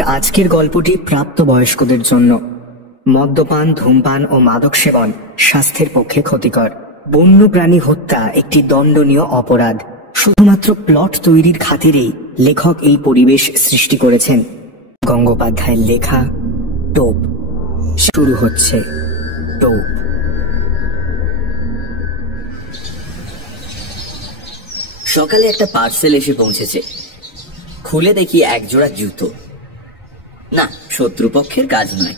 আজকের গল্পটি প্রাপ্তবয়স্কদের জন্য। মদ্যপান, ধূমপান ও মাদক সেবন স্বাস্থ্যের পক্ষে ক্ষতিকর। বন্যপ্রাণী হত্যা একটি দণ্ডনীয় অপরাধ। শুধুমাত্র প্লট তৈরির খাতিরেই লেখক এই পরিবেশ সৃষ্টি করেছেন। গঙ্গোপাধ্যায়ের লেখা টোপ। শুরু হচ্ছে টোপ। সকালে একটা পার্সেল এসে পৌঁছেছে। খুলে দেখি একজোড়া জুতো। না, শত্রুপক্ষের কাজ নয়।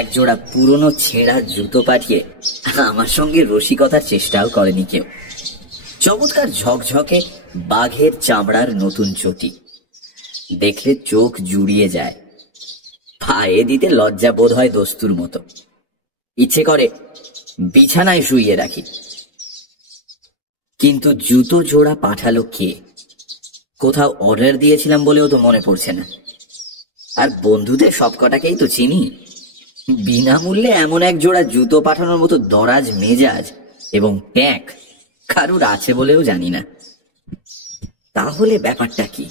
একজোড়া পুরনো ছেঁড়া জুতো পাঠিয়ে আমার সঙ্গে রসিকতার চেষ্টাও করেনি কেউ। চমৎকার ঝকঝকে বাঘের চামড়ার নতুন চটি, দেখলে চোখ জুড়িয়ে যায়। পায়ে দিতে লজ্জা বোধ হয় দস্তুর মতো। ইচ্ছে করে বিছানায় শুইয়ে রাখি। কিন্তু জুতো জোড়া পাঠালো কে? কোথাও অর্ডার দিয়েছিলাম বলেও তো মনে পড়ছে না। আর বন্ধুদের সবকটাকেই তো চিনি। বিনামূল্যে এমন এক জোড়া জুতো পাঠানোর মতো দরাজ মেজাজ এবং ট্যাঁক কারুর আছে বলেও জানি না। তাহলে ব্যাপারটা কি?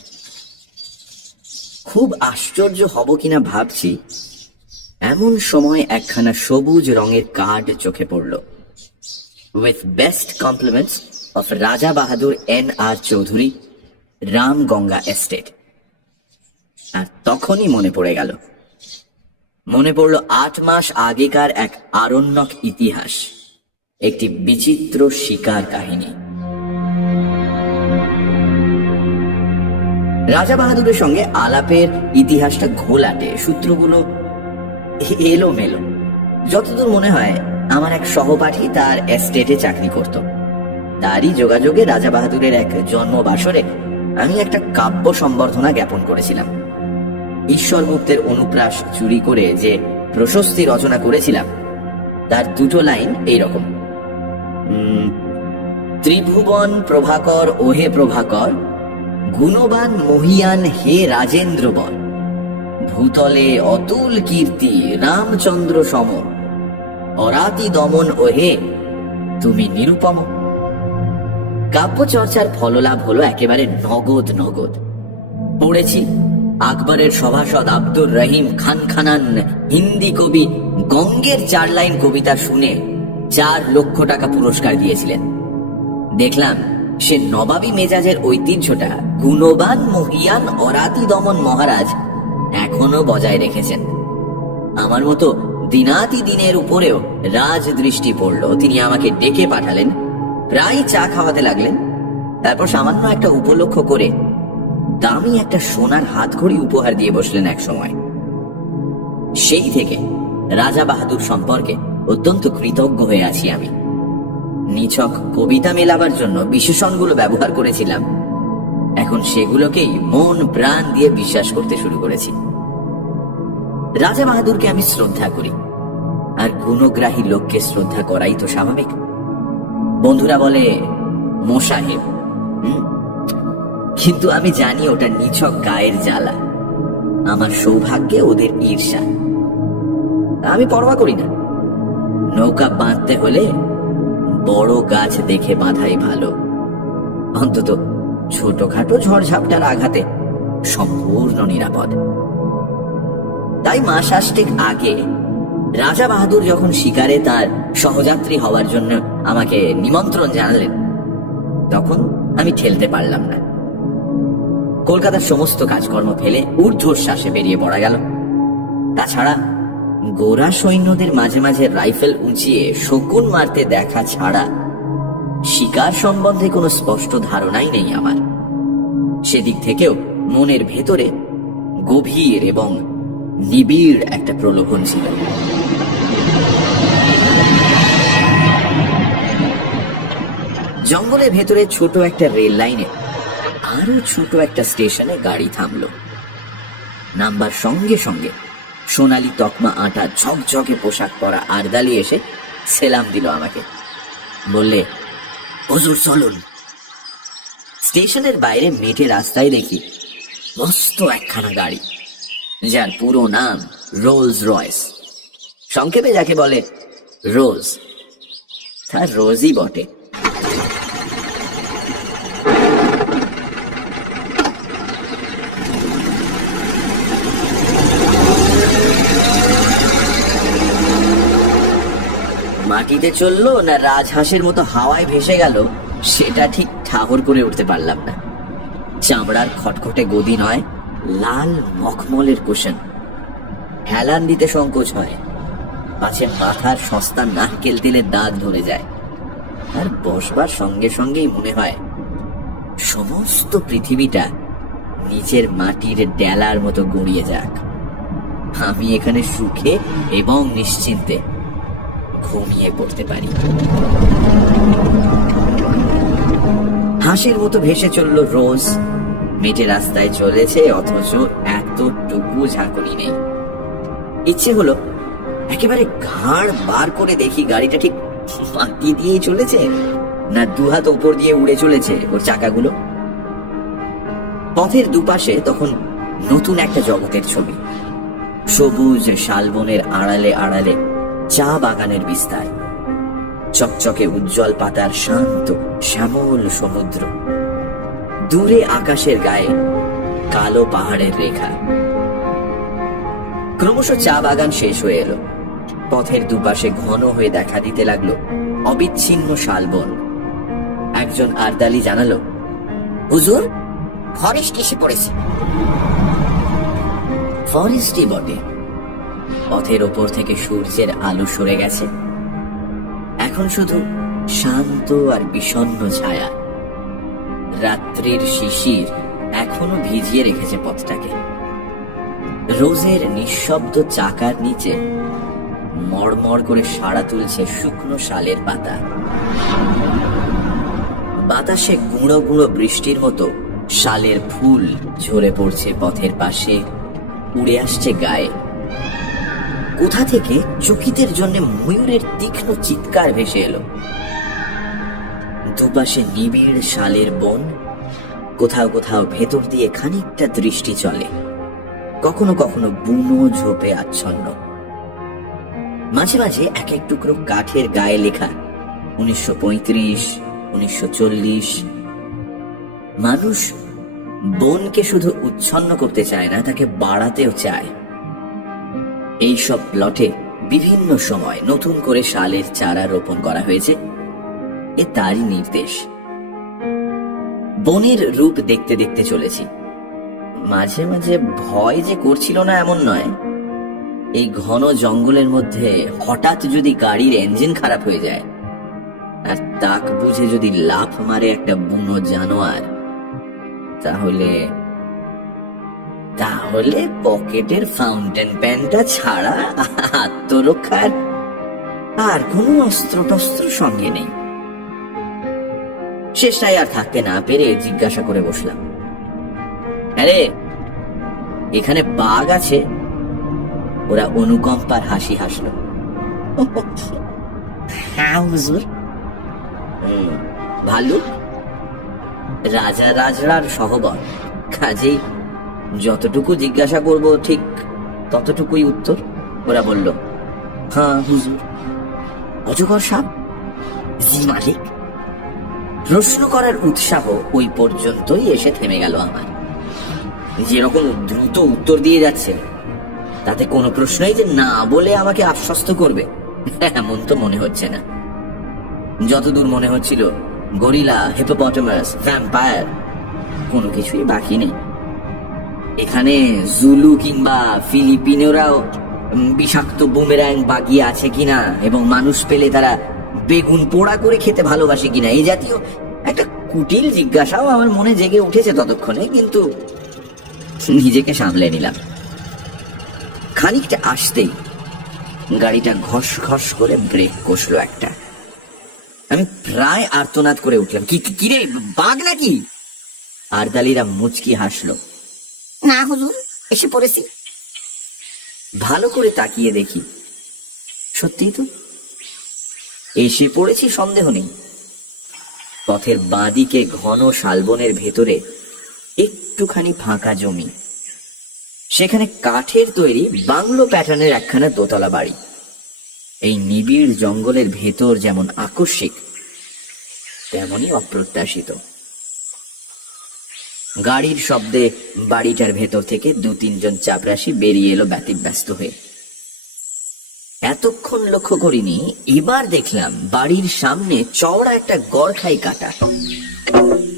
খুব আশ্চর্য হব কিনা ভাবছি, এমন সময় একখানা সবুজ রঙের কার্ড চোখে পড়ল। উইথ বেস্ট কমপ্লিমেন্টস অফ রাজা বাহাদুর N.R. চৌধুরী, রামগঙ্গা এস্টেট। আর তখনই মনে পড়ে গেল। মনে পড়ল 8 মাস আগেকার এক আরণ্যক ইতিহাস, একটি বিচিত্র শিকার কাহিনী। রাজা বাহাদুরের সঙ্গে আলাপের ইতিহাসটা ঘোলাটে, সূত্রগুলো এলোমেলো। যতদূর মনে হয় আমার এক সহপাঠী তার এস্টেটে চাকরি করত। তারই যোগাযোগে রাজা বাহাদুরের এক জন্মবাসরে আমি একটা কাব্য সম্বর্ধনা জ্ঞাপন করেছিলাম। ঈশ্বর গুপ্তের অনুপ্রাস চুরি করে যে প্রশস্তি রচনা করেছিলাম, তার দুটো লাইন এইরকম: ত্রিভুবন প্রভাকর ওহে প্রভাকর, গুণবান মহিয়ান হে রাজেন্দ্র বর, ভূতলে অতুল কীর্তি রামচন্দ্র সম, অরাতি দমন ওহে তুমি নিরুপম। কাব্য চর্চার ফললাভ হলো একেবারে নগদ নগদ। পড়েছি আকবরের সভাসদ আব্দুর রহিম খান খানান হিন্দি কবি গঙ্গের 4 লাইন কবিতা শুনে 4 লক্ষ টাকা পুরস্কার দিয়েছিলেন। দেখলাম সে নবাবী মেজাজের ঐতিহ্যটা গুণবান মহিয়ান অরাতি দমন মহারাজ এখনো বজায় রেখেছেন। আমার মতো দিনাতি দিনের উপরেও রাজ দৃষ্টি পড়ল। তিনি আমাকে ডেকে পাঠালেন, প্রায় চা খাওয়াতে লাগলেন। তারপর সামান্য একটা উপলক্ষ করে দামি একটা সোনার হাতঘড়ি উপহার দিয়ে বসলেন এক সময়। সেই থেকে রাজা বাহাদুর সম্পর্কে অত্যন্ত কৃতজ্ঞ হয়ে আছি আমি। নিছক কবিতা মেলাবার জন্য বিশেষণগুলো ব্যবহার করেছিলাম, এখন সেগুলোকেই মন প্রাণ দিয়ে বিশ্বাস করতে শুরু করেছি। রাজা বাহাদুরকে আমি শ্রদ্ধা করি, আর গুণগ্রাহী লোককে শ্রদ্ধা করাই তো স্বাভাবিক। বন্ধুরা বলে মোসাহেব, কিন্তু আমি জানি ওটা নিছক গায়ের জ্বালা। আমার সৌভাগ্যে ওদের ঈর্ষা। আমি পরোয়া করি না। নৌকা বাঁধতে হলে বড় গাছ দেখে বাঁধাই ভালো, অন্তত ছোটখাটো ঝড়ঝাপটার আঘাতে সম্পূর্ণ নিরাপদ। তাই মাস 8 আগে রাজা বাহাদুর যখন শিকারে তার সহযাত্রী হওয়ার জন্য আমাকে নিমন্ত্রণ জানালেন, তখন আমি ঠেলতে পারলাম না। কলকাতার সমস্ত কাজকর্ম ফেলে ঊর্ধ্বশ্বাসে বেরিয়ে পড়া গেল। তাছাড়া গোরা সৈন্যদের মাঝে মাঝে রাইফেল উঁচিয়ে শকুন মারতে দেখা ছাড়া শিকার সম্বন্ধে কোনো স্পষ্ট ধারণাই নেই আমার। সেদিক থেকেও মনের ভেতরে গভীর এবং নিবিড় একটা প্রলোভন ছিল। জঙ্গলের ভেতরে ছোট একটা রেল লাইনে আরো ছোট একটা স্টেশনে গাড়ি থামলো। নামবার সঙ্গে সঙ্গে সোনালী তকমা আটা ঝকঝকে পোশাক পরা আরদালি এসে সেলাম দিল আমাকে। বললে, হুজুর চলুন। স্টেশনের বাইরে মেঠে রাস্তায় দেখি মস্ত একখানা গাড়ি, যার পুরো নাম রোলস রয়েস, সংক্ষেপে যাকে বলে রোজ। তার রোজই বটে। মাটিতে চললো না রাজহাঁসের মতো হাওয়ায় ভেসে গেল সেটা ঠিক ঠাহর করে উঠতে পারলাম না। চামড়ার খটখটে গদি নয়, লাল মখমলের কুশন। হেলান দিতে সংকোচ হয়, পাছে মাথার সস্তা নারকেল তেলের দাগ ধরে যায়। আর বসবার সঙ্গে সঙ্গেই মনে হয় সমস্ত পৃথিবীটা নিচের মাটির ডেলার মতো গড়িয়ে যাক, আমি এখানে সুখে এবং নিশ্চিন্তে ঘুমিয়ে পড়তে পারি। হাসির মতো ভেসে চলল রোজ। মেটে রাস্তায় চলেছে, অথচ এতটুকু ঝাঁকুনি নেই। ইচ্ছে হলো একেবারে ঘাড় বার করে দেখি গাড়িটা ঠিক মাটি দিয়ে চলেছে না দুহাত উপর দিয়ে উড়ে চলেছে ওর চাকাগুলো। পথের দুপাশে তখন নতুন একটা জগতের ছবি। সবুজ শালবনের আড়ালে আড়ালে চা বাগানের বিস্তার, চকচকে উজ্জ্বল পাতার শান্ত শ্যামল সমুদ্র, দূরে আকাশের গায়ে কালো পাহাড়ের রেখা। ক্রমশ চা বাগান শেষ হয়ে এলো। পথের দুপাশে ঘন হয়ে দেখা দিতে লাগলো অবিচ্ছিন্ন শালবন। একজন আরদালি জানালো, হুজুর, ফরেস্ট এসে পড়েছে। ফরেস্টই বটে। পথের ওপর থেকে সূর্যের আলো সরে গেছে, এখন শুধু শান্ত আর বিষণ্ণ ছায়া। রাত্রির শিশির এখনো ভিজিয়ে রেখেছে পথটাকে। রোজের নিঃশব্দ চাকার নিচে মড়মড় করে সাড়া তুলছে শুকনো শালের পাতা। বাতাসে গুঁড়ো গুঁড়ো বৃষ্টির মতো শালের ফুল ঝরে পড়ছে পথের পাশে, উড়ে আসছে গায়ে। কোথা থেকে চকিতের জন্য ময়ূরের তীক্ষ্ণ চিৎকার ভেসে এলো। দুপাশে নিবিড় শালের বন, কোথাও কোথাও ভেতর দিয়ে খানিকটা দৃষ্টি চলে, কখনো কখনো বুনো ঝোপে আচ্ছন্ন। মাঝে মাঝে এক এক টুকরো কাঠের গায়ে লেখা 1935, 1940। মানুষ বনকে শুধু উচ্ছন্ন করতে চায় না, তাকে বাড়াতেও চায়। এইসব প্লটে বিভিন্ন সময় নতুন করে শালের চারা রোপণ করা হয়েছে, এ তারই নির্দেশ। বনের রূপ দেখতে দেখতে চলেছি। মাঝে মাঝে ভয় যে করছিল না এমন নয়। এই ঘন জঙ্গলের মধ্যে হঠাৎ যদি গাড়ির ইঞ্জিন খারাপ হয়ে যায় আর তাক বুঝে যদি লাফ মারে একটা বুনো জানোয়ার, তাহলে তাহলে পকেটের ফাউন্টেন পেনটা ছাড়া আত্মরক্ষার আর কোনো অস্ত্র টস্ত্র সঙ্গে নেই। শেষটাই আর থাকতে না পেরে জিজ্ঞাসা করে বসলাম, আরে এখানে বাঘ আছে? ওরা অনুকম্পার হাসি হাসলো। হ্যাঁ হুজুর। ভালুক? রাজা রাজরার সহবর, কাজেই যতটুকু জিজ্ঞাসা করব ঠিক ততটুকুই উত্তর। ওরা বলল, হ্যাঁ হুজুর। অজগর সাপ? জি মালিক। প্রশ্ন করার উৎসাহ ওই পর্যন্তই এসে থেমে গেল আমার। যেরকম দ্রুত উত্তর দিয়ে যাচ্ছে, তাতে কোনো প্রশ্নই যে না বলে আমাকে আশ্বস্ত করবে এমন তো মনে হচ্ছে না। যতদূর মনে হচ্ছিল গরিলা, হিপোপটেমাস, ভ্যাম্পায়ার কোনো কিছুই বাকি নেই। এখানে জুলু কিংবা ফিলিপিনোরাও বিষাক্ত বুমেরাং বাগিয়ে আছে কিনা এবং মানুষ পেলে তারা বেগুন পোড়া করে খেতে ভালোবাসে কিনা, এই জাতীয় একটা কুটিল জিজ্ঞাসাও আমার মনে জেগে উঠেছে ততক্ষণে, কিন্তু নিজেকে সামলে নিলাম। খানিকটা আসতেই গাড়িটা ঘস ঘস করে ব্রেক কষলো একটা। আমি প্রায় আর্তনাদ করে উঠলাম, কিরে বাঘ নাকি? আরদালিরা মুচকি হাসলো। না হুজুর, এসে পড়েছি। ভালো করে তাকিয়ে দেখি, সত্যিই তো এসে পড়েছি, সন্দেহ নেই। পথের বাঁদিকে ঘন শালবনের ভেতরে একটুখানি ফাঁকা জমি, সেখানে কাঠের তৈরি বাংলো প্যাটার্নের একখানা দোতলা বাড়ি। এই নিবিড় জঙ্গলের ভেতর যেমন আকস্মিক, তেমনই অপ্রত্যাশিত। গাড়ির শব্দে বাড়িটার ভেতর থেকে 2-3 জন চাপরাশি বেরিয়ে এলো ব্যতিব্যস্ত হয়ে। এতক্ষণ লক্ষ্য করিনি, এবার দেখলাম বাড়ির সামনে চওড়া একটা গড়খাই কাটা।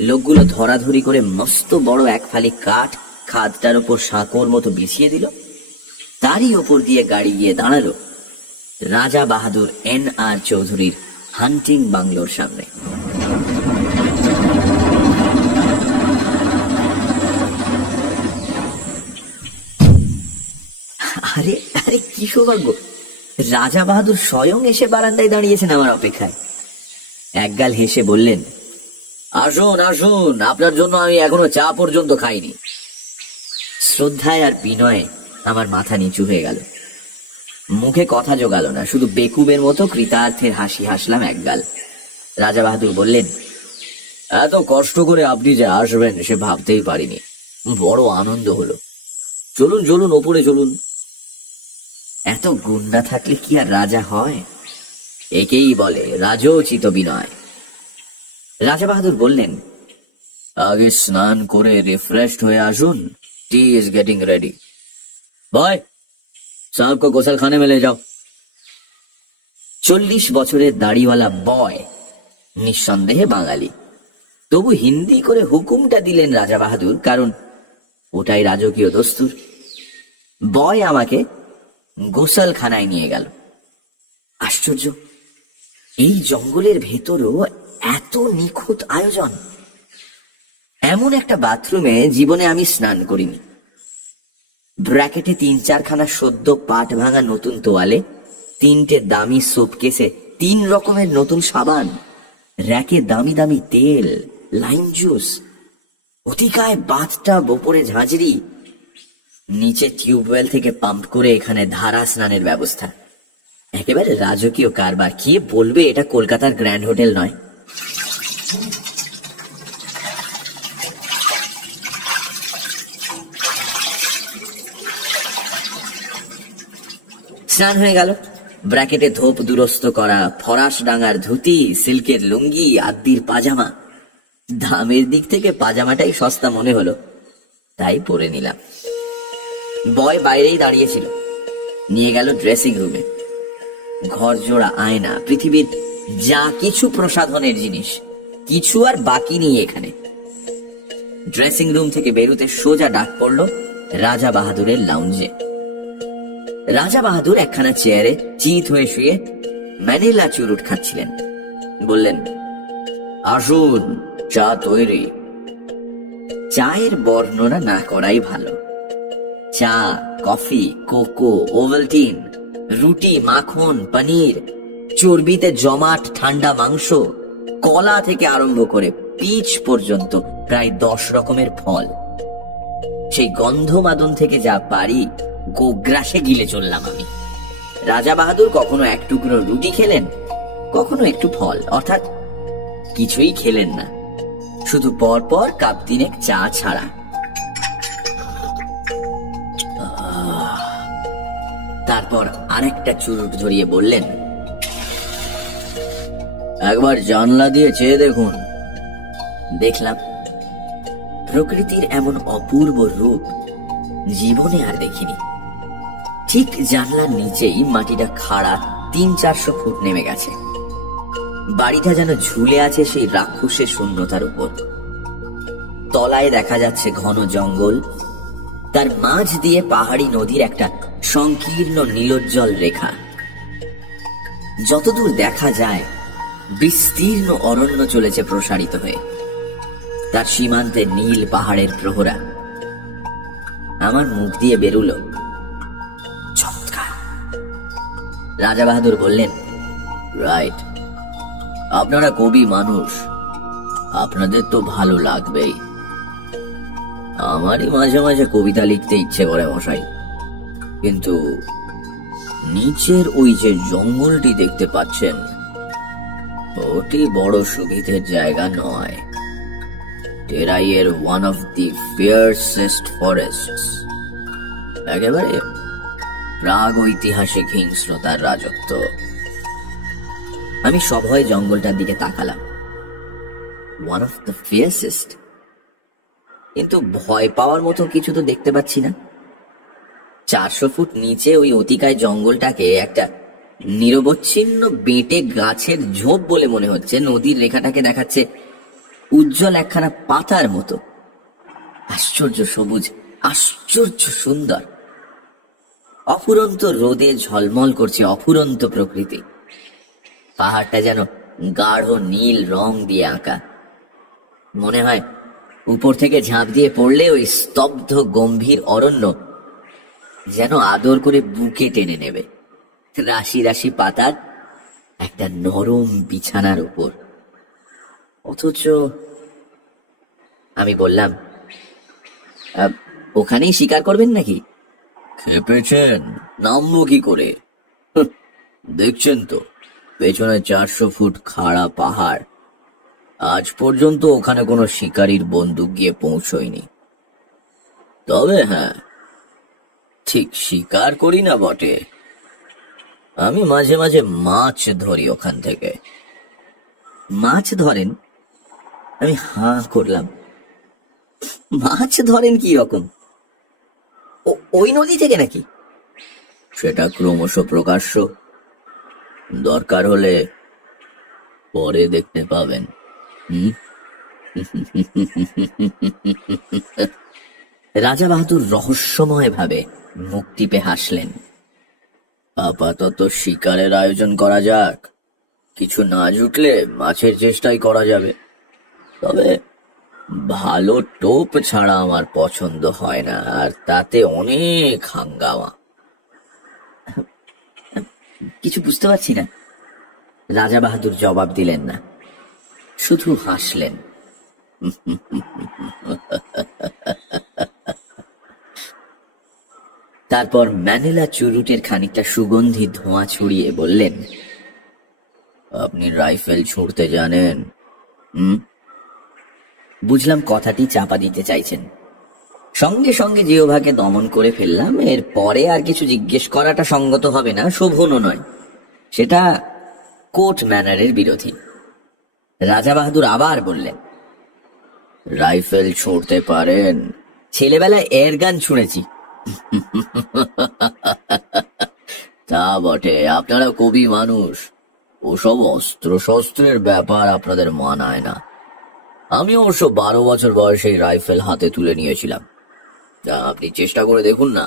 লোকগুলো ধরাধরি করে মস্ত বড় এক ফালি কাঠ খাদটার ওপর সাঁকোর মতো বিছিয়ে দিল। তারই ওপর দিয়ে গাড়ি গিয়ে দাঁড়ালো রাজা বাহাদুর NR চৌধুরীর হান্টিং বাংলোর সামনে। আরে আরে কি সৌভাগ্য! রাজা বাহাদুর স্বয়ং এসে বারান্দায় দাঁড়িয়েছেন আমার অপেক্ষায়। একগাল হেসে বললেন, আসুন আসুন, আপনার জন্য আমি এখনো চা পর্যন্ত খাইনি। শ্রদ্ধায় আর বিনয়ে আমার মাথা নিচু হয়ে গেল। মুখে কথা জোগাল না, শুধু বেকুবের মতো কৃতার্থের হাসি হাসলাম একগাল। রাজা বাহাদুর বললেন, এত কষ্ট করে আপনি যে আসবেন সে ভাবতেই পারিনি, বড় আনন্দ হলো। চলুন চলুন, ওপরে চলুন। এত গুন্ডা থাকলে কি আর রাজা হয়? একেই বলে রাজোচিত বিনয়। রাজা বাহাদুর বললেন, আগে স্নান করে রিফ্রেশড হয়ে আসুন, টি ইজ গেটিং রেডি। বয়, সাহেব কো গোসলখানে में ले जाओ। 40 বছরের দাড়িওয়ালা বয়, নিঃসন্দেহে বাঙালি, তবু হিন্দি করে হুকুমটা দিলেন রাজা বাহাদুর, কারণ ওটাই রাজকীয় দস্তুর। বয় আমাকে গোসলখানায় নিয়ে গেল। আশ্চর্য, এই জঙ্গলের ভেতরও এত নিখুঁত আয়োজন। এমন একটা বাথরুমে জীবনে আমি স্নান করিনি। ব্র্যাকেটে 3-4খানা সদ্য পাট ভাঙা নতুন তোয়ালে, 3টে দামি সুটকেসে 3 রকমের নতুন সাবান, র্যাকে দামি দামি তেল, লাইম জুস, অতিকায় বাথটাব, ওপরে ঝাঁঝরি, নিচে টিউবওয়েল থেকে পাম্প করে এখানে ধারা স্নানের ব্যবস্থা। একেবারে রাজকীয় কারবার। কি বলবে, এটা কলকাতার গ্র্যান্ড হোটেল নয়। স্নান হয়ে গেল। ব্র্যাকেটে ধোপ দুরস্ত করা ফরাস ডাঙার ধুতি, সিল্কের লুঙ্গি, আদ্দির পাজামা। দামের দিক থেকে পাজামাটাই সস্তা মনে হলো, তাই পরে নিলাম। বয় বাইরেই দাঁড়িয়েছিল, নিয়ে গেল ড্রেসিং রুমে। ঘর জোড়া আয়না, পৃথিবীর যা কিছু প্রসাধনের জিনিস, কিছু আর বাকি নেই এখানে। ড্রেসিং রুম থেকে বেরুতে সোজা ডাক পড়ল রাজা বাহাদুরের লাউঞ্জে। রাজা বাহাদুর একখানা চেয়ারে চিত হয়ে শুয়ে ম্যানিলা চুরুট খাচ্ছিলেন। বললেন, আসুন, চা তৈরি। চায়ের বর্ণনা না করাই ভালো। চা, কফি, কোকো, ওভালটিন, রুটি, মাখন, পনির, চর্বিতে জমাট ঠান্ডা মাংস, কলা থেকে আরম্ভ করে পিচ পর্যন্ত প্রায় 10 রকমের ফল। সেই গন্ধমাদন থেকে যা পারি গোগ্রাসে গিলে চললাম আমি। রাজা বাহাদুর কখনো এক টুকরো রুটি খেলেন, কখনো একটু ফল, অর্থাৎ কিছুই খেলেন না, শুধু পর পর কাপ 3 চা ছাড়া। তারপর আরেকটা চুরুট ধরিয়ে বললেন, একবার জানলা দিয়ে চেয়ে দেখুন। দেখলাম। প্রকৃতির এমন অপূর্ব রূপ জীবনে আর দেখিনি। ঠিক জানলার নিচেই মাটিটা খাড়া 300-400 ফুট নেমে গেছে। বাড়িটা যেন ঝুলে আছে সেই রাক্ষসের শূন্যতার উপর। তলায় দেখা যাচ্ছে ঘন জঙ্গল, তার মাঝ দিয়ে পাহাড়ি নদীর একটা সংকীর্ণ নীলোজ্জ্বল রেখা। যতদূর দেখা যায় বিস্তীর্ণ অরণ্য চলেছে প্রসারিত হয়ে, তার সীমান্তে নীল পাহাড়ের প্রহরা। আমার মুখ দিয়ে বেরুলো, চমৎকার। রাজা বাহাদুর বললেন, রাইট, আপনারা কবি মানুষ, আপনাদের তো ভালো লাগবেই। আমারই মাঝে মাঝে কবিতা লিখতে ইচ্ছে করে মশাই, কিন্তু নিচের ওই যে জঙ্গলটি দেখতে পাচ্ছেন, ওটি বড় সুবিধের জায়গা নয়। টেরাইয়ের ওয়ান অফ দি ফিয়ারসেস্ট ফরেস্টস, একেবারে প্রাগ ঐতিহাসিক হিংস্রতার রাজত্ব। আমি সভয়ে জঙ্গলটার দিকে তাকালাম। ওয়ান অফ দ্য ফিয়ারসেস্ট, কিন্তু ভয় পাওয়ার মতো কিছু তো দেখতে পাচ্ছি না। 400 ফুট নিচে ওই অতিকায় জঙ্গলটাকে একটা নিরবচ্ছিন্ন বেঁটে গাছের ঝোপ বলে মনে হচ্ছে নদীর রেখাটাকে দেখাচ্ছে উজ্জ্বল একখানা পাতার মতো। আশ্চর্য সবুজ, আশ্চর্য সুন্দর। অফুরন্ত রোদে ঝলমল করছে অফুরন্ত প্রকৃতি। পাহাড়টা যেন গাঢ় নীল রং দিয়ে আঁকা। মনে হয় উপর থেকে ঝাঁপ দিয়ে পড়লে ওই স্তব্ধ গম্ভীর অরণ্য যেন আদর করে বুকে টেনে নেবে, রাশি রাশি পাতার একটা নরম বিছানার উপর। অথচ আমি বললাম, ওখানেই শিকার করবেন নাকি? খেপেছেন, নামবো কি করে? দেখছেন তো পেছনে 400 ফুট খাড়া পাহাড়। আজ পর্যন্ত ওখানে কোনো শিকারীর বন্দুক গিয়ে পৌঁছয়নি। তবে হ্যাঁ, ঠিক শিকার করি না বটে, আমি মাঝে মাঝে মাছ ধরি ওখান থেকে। মাছ ধরেন? আমি হাঁ করলাম। মাছ ধরেন কি রকম? ওই নদী থেকে নাকি? সেটা ক্রমশ প্রকাশ্য, দরকার হলে পরে দেখতে পাবেন। রাজা বাহাদুর রহস্যময় ভাবে মুখ টিপে হাসলেন। আপাতত শিকারের আয়োজন করা যাক, কিছু না জুটলে মাছের চেষ্টাই করা যাবে। তবে ভালো টোপ ছাড়া আমার পছন্দ হয় না, আর তাতে অনেক হাঙ্গামা। কিছু বুঝতে পারছি না। রাজা বাহাদুর জবাব দিলেন না, শুধু হাসলেন। তারপর ম্যানিলা চুরুটের খানিকটা সুগন্ধি ধোঁয়া ছড়িয়ে বললেন, আপনি রাইফেল ছুঁড়তে জানেন? বুঝলাম কথাটি চাপা দিতে চাইছেন। সঙ্গে সঙ্গে জিহ্বাকে দমন করে ফেললাম। এর পরে আর কিছু জিজ্ঞেস করাটা সঙ্গত হবে না, শোভনও নয়, সেটা কোর্ট ম্যানারের বিরোধী। রাজা বাহাদুর আবার বললেন, রাইফেল ছুঁড়তে পারেন? ছেলেবেলায় এয়ারগান ছুঁড়েছি। তা বটে, আপনারা কবি মানুষ, ওসব অস্ত্র শস্ত্রের ব্যাপার আপনাদের মানায় না। আমি অবশ্য 12 বছর বয়সে রাইফেল হাতে তুলে নিয়েছিলাম। তা আপনি চেষ্টা করে দেখুন না,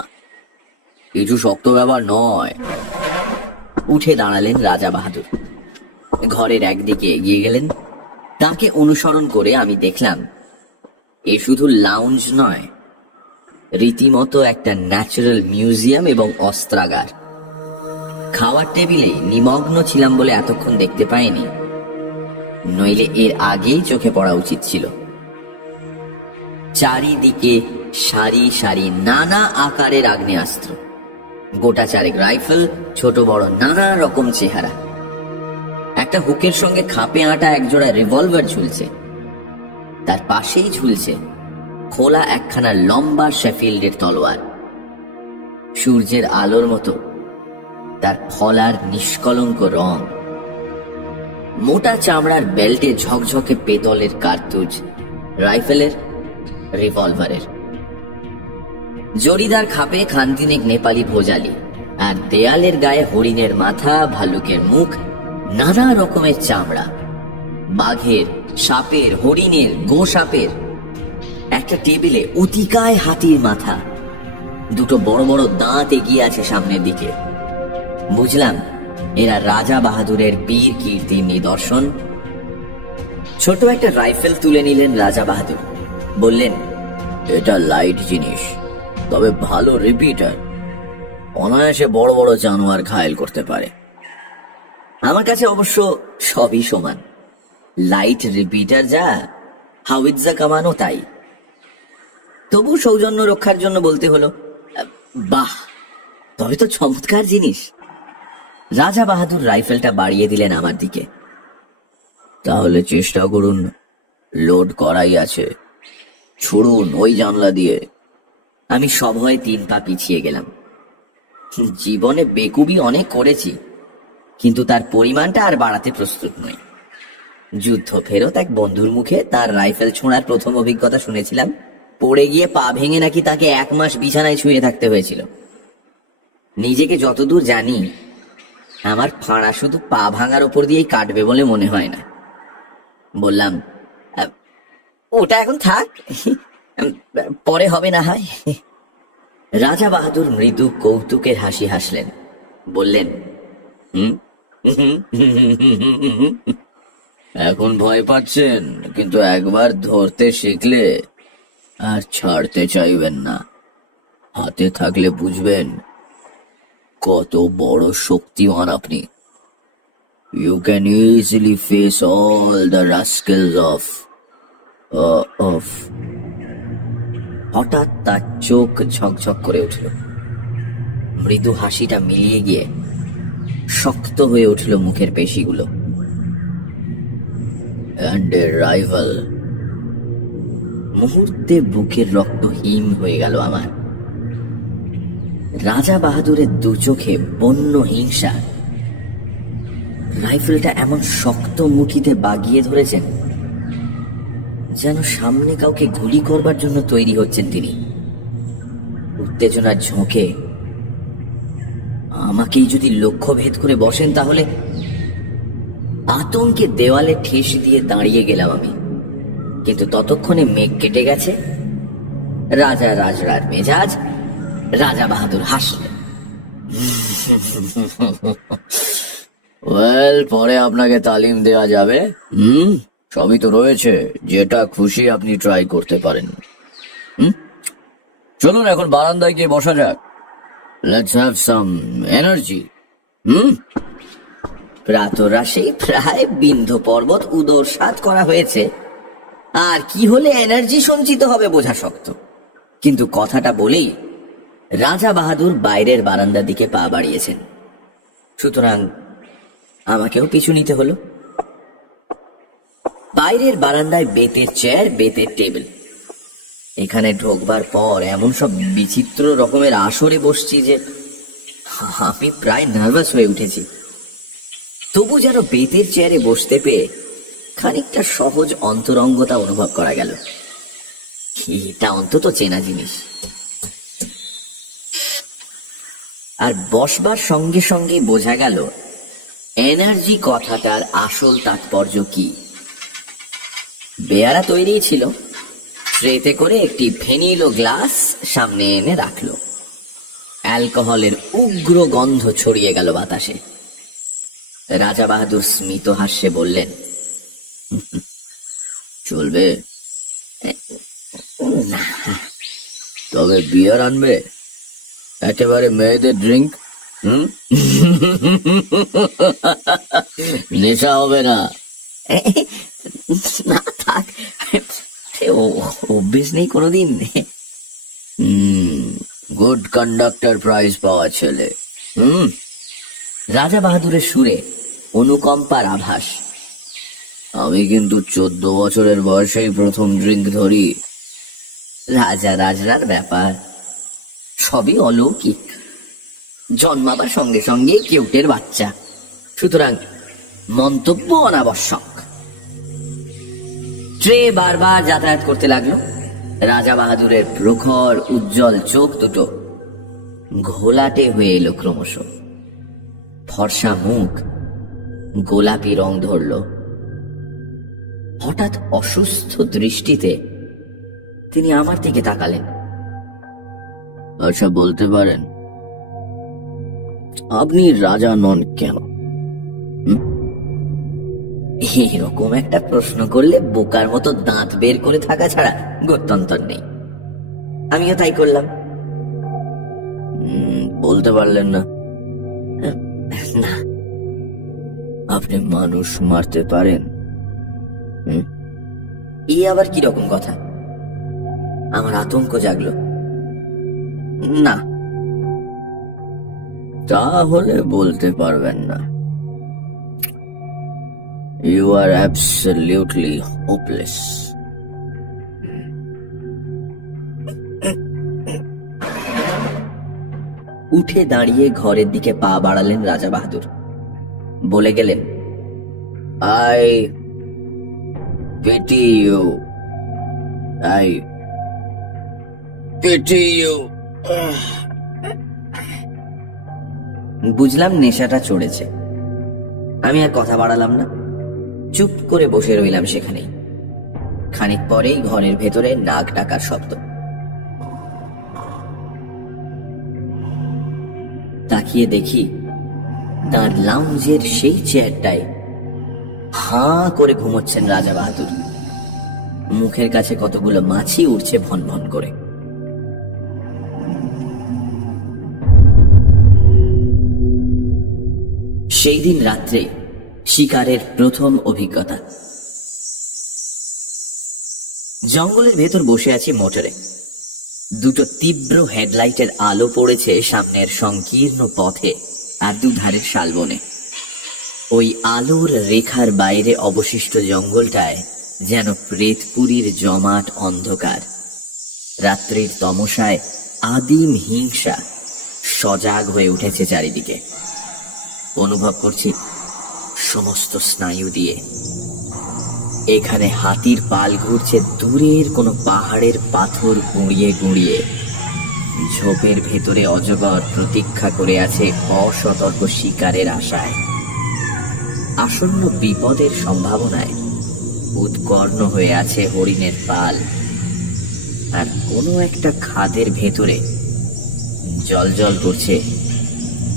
কিছু শক্ত ব্যাপার নয়। উঠে দাঁড়ালেন রাজা বাহাদুর, ঘরের একদিকে এগিয়ে গেলেন। তাকে অনুসরণ করে আমি দেখলাম এ শুধু লাউঞ্জ নয়, রীতিমতো একটা ন্যাচারাল মিউজিয়াম এবং অস্ত্রাগার। খাওয়ার টেবিলে নিমগ্ন ছিলাম বলে এতক্ষণ দেখতে পাইনি, নইলে এর আগেই চোখে পড়া উচিত ছিল। চারিদিকে সারি সারি নানা আকারের আগ্নেয়াস্ত্র, গোটা চারেক রাইফেল, ছোট বড় নানা রকম চেহারা। একটা হুকের সঙ্গে খাপে আটা একজোড়া রিভলভার ঝুলছে, তার পাশেই ঝুলছে খোলা একখানা লম্বা শেফিল্ডের তলোয়ার। সূর্যের আলোর মতো তার ফলার নিষ্কলঙ্ক রং। মোটা চামড়ার বেল্টে ঝকঝকে পেতলের কার্তুজ, রাইফেলের, রিভলভারের। জরিদার খাপে খানতিনেক নেপালি ভোজালি, আর দেয়ালের গায়ে হরিণের মাথা, ভালুকের মুখ, নানা রকমের চামড়া, বাঘের, সাপের, হরিণের, গোসাপের। একটা টেবিলে অতিকায় হাতির মাথা, দুটো বড় বড় দাঁত এগিয়ে আছে সামনের দিকে। বুঝলাম এরা রাজা বাহাদুরের বীর কীর্তির নিদর্শন। ছোট একটা রাইফেল তুলে নিলেন রাজা বাহাদুর, বললেন, এটা লাইট জিনিস, তবে ভালো রিপিটার, অনায়াসে বড় বড় জানোয়ার ঘায়েল করতে পারে। আমার কাছে অবশ্য সবই সমান, লাইট রিপিটার যা, হাউইৎজা কামানো তাই। তবু সৌজন্য রক্ষার জন্য বলতে হলো, বাহ, তবে তো চমৎকার জিনিস। রাজা বাহাদুর রাইফেলটা বাড়িয়ে দিলেন আমার দিকে। তাহলে চেষ্টা করুন, লোড করাই আছে, ছুড়ুন ওই জানলা দিয়ে। আমি সভয়ে 3 পা পিছিয়ে গেলাম। জীবনে বেকুবি অনেক করেছি, কিন্তু তার পরিমাণটা আর বাড়াতে প্রস্তুত নই। যুদ্ধ ফেরত এক বন্ধুর মুখে তার রাইফেল ছোঁড়ার প্রথম অভিজ্ঞতা শুনেছিলাম। পড়ে গিয়ে পা ভেঙে নাকি তাকে 1 মাস বিছানায় শুয়ে থাকতে হয়েছিল। নিজেকে যতদূর জানি আমার ফাঁড়া শুধু পা ভাঙার উপর দিয়েই কাটবে বলে মনে হয় না। বললাম, ওটা এখন থাক, পরে হবে না হয়। রাজা বাহাদুর মৃদু কৌতুকের হাসি হাসলেন, বললেন, এখন ভয় পাচ্ছেন, কিন্তু একবার ধরতে শিখলে আর ছাড়তে চাইবেন না। হাতে থাকলে বুঝবেন কত বড় শক্তিমান আপনি। You can easily face all the rascals of. হঠাৎ তার চোখ ঝকঝক করে উঠল, মৃদু হাসিটা মিলিয়ে গিয়ে শক্ত হয়ে উঠল মুখের পেশিগুলো। And a rival. মুহূর্তে বুকের রক্ত হিম হয়ে গেল আমার। রাজা বাহাদুরের দু চোখে বন্য হিংসা। রাইফেলটা এমন শক্ত মুঠিতে বাগিয়ে ধরেছেন যেন সামনে কাউকে গুলি করবার জন্য তৈরি হচ্ছেন তিনি। উত্তেজনার ঝোঁকে আমাকেই যদি লক্ষ্য ভেদ করে বসেন তাহলে আতঙ্কে দেওয়ালে ঠেস দিয়ে দাঁড়িয়ে গেলাম আমি। কিন্তু ততক্ষণে মেঘ কেটে গেছে। রাজা রাজরার মেজাজ। রাজা বাহাদুর হাসলেন, ওয়েল, পরে আপনাকে তালিম দেওয়া যাবে। সবই তো রয়েছে, যেটা খুশি আপনি ট্রাই করতে পারেন। চলুন এখন বারান্দায় গিয়ে বসা যাক। Let's have some energy. প্রাতরাশে প্রায় বিন্ধ্য পর্বত উদরসাৎ করা হয়েছে, আর কি হলে এনার্জি সঞ্চিত হবে বোঝা শক্ত। কিন্তু কথাটা বলেই রাজা বাহাদুর বাইরের বারান্দার দিকে পা বাড়িয়েছেন, সুতরাং আমাকেও পিছু নিতে হলো। বাইরের বারান্দায় বেতের চেয়ার, বেতের টেবিল। এখানে ঢোকবার পর এমন সব বিচিত্র রকমের আসরে বসছি যে আমি প্রায় নার্ভাস হয়ে উঠেছি। তবু যেন বেতের চেয়ারে বসতে পেয়ে খানিকটা সহজ অন্তরঙ্গতা অনুভব করা গেল। এটা অন্তত চেনা জিনিস। আর বসবার সঙ্গে সঙ্গে বোঝা গেল এনার্জি কথাটার আসল তাৎপর্য কি। বেয়ারা তৈরি ছিল, ট্রেতে করে একটি ভ্যানিলো গ্লাস সামনে এনে রাখলো। অ্যালকোহলের উগ্র গন্ধ ছড়িয়ে গেল বাতাসে। রাজা বাহাদুর স্মিত হাস্যে বললেন, চলবে? তবে বিয়ার আনবে? একেবারে মেয়েদের ড্রিঙ্ক। নেশা হবে না? না থাক, অভ্যেস নেই কোনোদিন। গুড কন্ডাক্টর প্রাইজ পাওয়া ছেলে। রাজা বাহাদুরের সুরে অনুকম্পার আভাস। আমি কিন্তু 14 বছরের বয়সেই প্রথম ড্রিঙ্ক ধরি। রাজা রাজরার ব্যাপার সবই অলৌকিক, জন্মাবার সঙ্গে সঙ্গে কেউটের বাচ্চা, সুতরাং মন্তব্য অনাবশ্যক। ট্রে বারবার যাতায়াত করতে লাগলো। রাজা বাহাদুরের প্রখর উজ্জ্বল চোখ দুটো ঘোলাটে হয়ে এলো ক্রমশ। ফর্সা মুখ গোলাপি রং ধরল। হঠাৎ অসুস্থ দৃষ্টিতে তিনি আমার দিকে তাকালেন। আচ্ছা, বলতে পারেন আপনি রাজা নন কেন? এরকম একটা প্রশ্ন করলে বোকার মতো দাঁত বের করে থাকা ছাড়া গত্যন্তর নেই। আমিও তাই করলাম। বলতে পারলেন না? না। আপনি মানুষ মারতে পারেন? এই আবার কিরকম কথা? আমার আতঙ্ক জাগলো। না। তাহলে বলতে পারবেন না। You are absolutely hopeless. উঠে দাঁড়িয়ে ঘরের দিকে পা বাড়ালেন রাজা বাহাদুর। বলে গেলেন, I pity you. I pity you. বুঝলাম নেশাটা চড়েছে। আমি আর কথা বাড়ালাম না, চুপ করে বসে রইলাম সেখানেই। খানিক পরেই ঘরের ভেতরে নাক ডাকার শব্দ। তাকিয়ে দেখি তার লাউঞ্জের সেই চেয়ারটায় হাঁ করে ঘুমোচ্ছেন রাজা বাহাদুর। মুখের কাছে কতগুলো মাছি উঠছে ভন ভন করে। সেই দিন রাত্রে শিকারের প্রথম অভিজ্ঞতা। জঙ্গলের ভেতর বসে আছি মোটরে। দুটো তীব্র হেডলাইটের আলো পড়েছে সামনের সংকীর্ণ পথে আর দুধারের শালবনে। ওই আলোর রেখার বাইরে অবশিষ্ট জঙ্গলটায় যেন প্রেতপুরীর জমাট অন্ধকার। রাত্রির তমসায় আদিম হিংসা সজাগ হয়ে উঠেছে চারিদিকে। অনুভব করছি সমস্ত স্নায়ু দিয়ে এখানে হাতির পাল ঘুরছে দূরের কোনো পাহাড়ের পাথর গুঁড়িয়ে গুঁড়িয়ে। ঝোপের ভেতরে অজগর প্রতীক্ষা করে আছে অসতর্ক শিকারের আশায়। আসন্ন বিপদের সম্ভাবনায় উৎকর্ণ হয়ে আছে হরিণের পাল। আর কোনো একটা খাদের ভেতরে জলজল করছে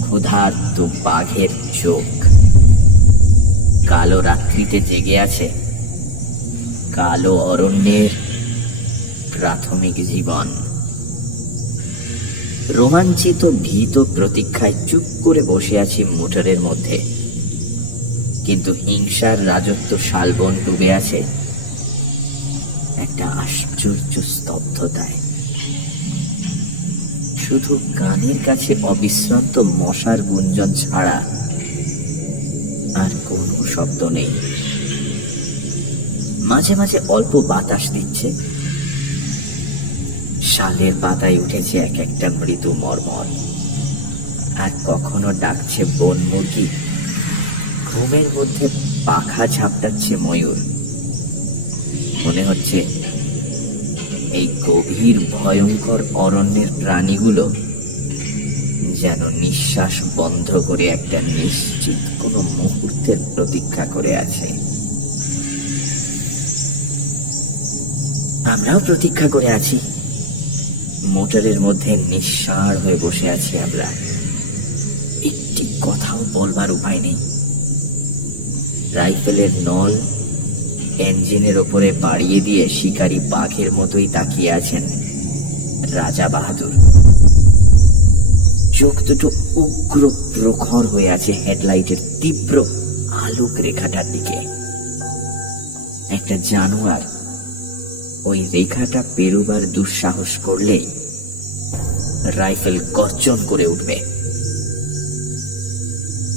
ক্ষুধার্ত বাঘের চোখ। কালো রাত্রিতে জেগে আছে কালো অরণ্যের প্রাথমিক জীবন। রোমাঞ্চিত ভীত প্রতীক্ষায় চুপ করে বসে আছি মোটরের মধ্যে, কিন্তু হিংসার রাজত্ব শালবন ডুবে আছে একটা আশ্চর্য স্তব্ধতায়। শুধু কানের কাছে অবিশ্রান্ত মশার গুঞ্জন ছাড়া আর কোনো শব্দ নেই। মাঝে মাঝে অল্প বাতাস দিচ্ছে, শালের পাতায় উঠেছে এক একটা মৃদু মর্মর। আর কখনো ডাকছে বন মুরগি, ঘুমের মধ্যে পাখা ঝাপটাচ্ছে ময়ূর। মনে হচ্ছে এই গভীর ভয়ঙ্কর অরণ্যের প্রাণীগুলো যেন নিঃশ্বাস বন্ধ করে একটা নিশ্চিত কোনো মুহূর্তের প্রতীক্ষা করে আছে। আমরাও প্রতীক্ষা করে আছি। মোটরের মধ্যে নিঃসাড় হয়ে বসে আছি আমরা। একটি কথাও বলবার উপায় নেই। রাইফেলের নল ইঞ্জিনের ওপরে বাড়িয়ে দিয়ে শিকারী বাঘের মতোই তাকিয়ে আছেন রাজা বাহাদুর। চোখ দুটো উগ্র প্রখর হয়ে আছে হেডলাইটের তীব্র আলোক রেখাটার দিকে। একটা জানোয়ার ওই রেখাটা পেরোবার দুঃসাহস করলেই রাইফেল গর্জন করে উঠবে।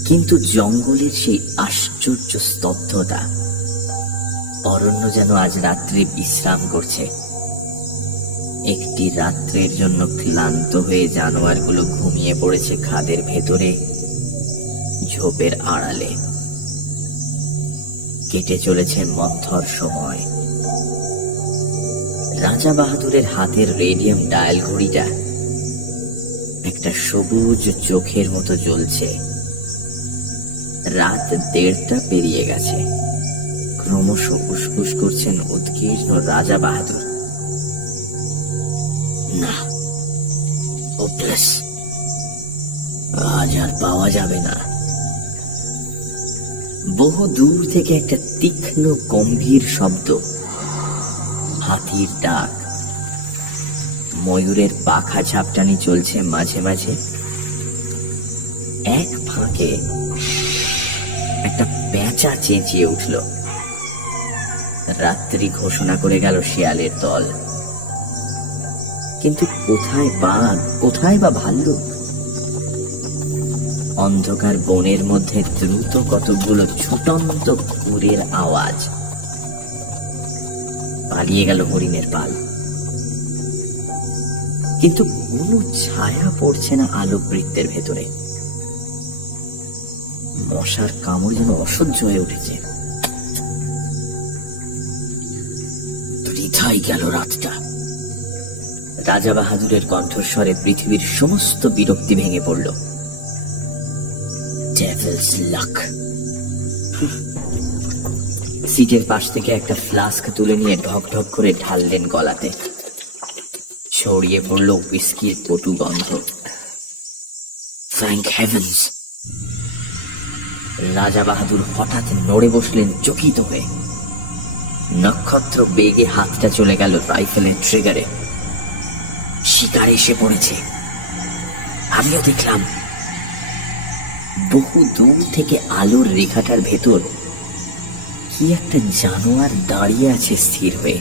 কিন্তু জঙ্গলের সেই আশ্চর্য স্তব্ধতা, অরণ্য যেন আজ রাত্রে বিশ্রাম করছে। একটি রাত্রের জন্য ক্লান্ত হয়ে জানোয়ারগুলো ঘুমিয়ে পড়েছে খাদের ভেতরে, ঝোপের আড়ালে। কেটে চলেছে মন্থর সময়। রাজা বাহাদুরের হাতের রেডিয়াম ডায়াল ঘড়িটা একটা সবুজ চোখের মতো জ্বলছে। রাত 1:30টা পেরিয়ে গেছে। ক্রমশ উসখুস করছেন উৎকীর্ণ রাজা বাহাদুর। না, হোপলেস, আজ আর পাওয়া যাবে না। বহু দূর থেকে একটা তীক্ষ্ণ গম্ভীর শব্দ, হাতির ডাক, ময়ূরের পাখা ঝাপটানি চলছে মাঝে মাঝে। এক ফাঁকে একটা পেঁচা চেঁচিয়ে উঠল। রাত্রি ঘোষণা করে গেল শিয়ালের দল। কিন্তু কোথায় বাঘ, কোথায় বা ভাল্লুক? অন্ধকার বনের মধ্যে দ্রুত কতগুলো ছুটন্ত কুকুরের আওয়াজ। পালিয়ে গেল হরিণের পাল। কিন্তু কোনো ছায়া পড়ছে না আলোকবৃত্তের ভেতরে। মশার কামড় যেন অসহ্য হয়ে উঠেছে। বৃথাই গেল রাতটা। রাজা বাহাদুরের কণ্ঠস্বরে পৃথিবীর সমস্ত বিরক্তি ভেঙে পড়ল। ডেভিলস লাক। সিটের পাশ থেকে একটা ফ্লাস্ক তুলে নিয়ে ঢক ঢক করে ঢাললেন গলাতে। ছড়িয়ে পড়ল হুইস্কির কটু গন্ধ। Thank heavens! রাজা বাহাদুর হঠাৎ নড়ে বসলেন চকিত হয়ে। নক্ষত্র বেগে হাতটা চলে গেল রাইফেলের ট্রিগারে। শিকার এসে পড়েছে। আমিও দেখলাম বহু দূর থেকে আলোর রেখাটার ভেতর কি একটা জানোয়ার দাঁড়িয়ে আছে স্থির হয়ে।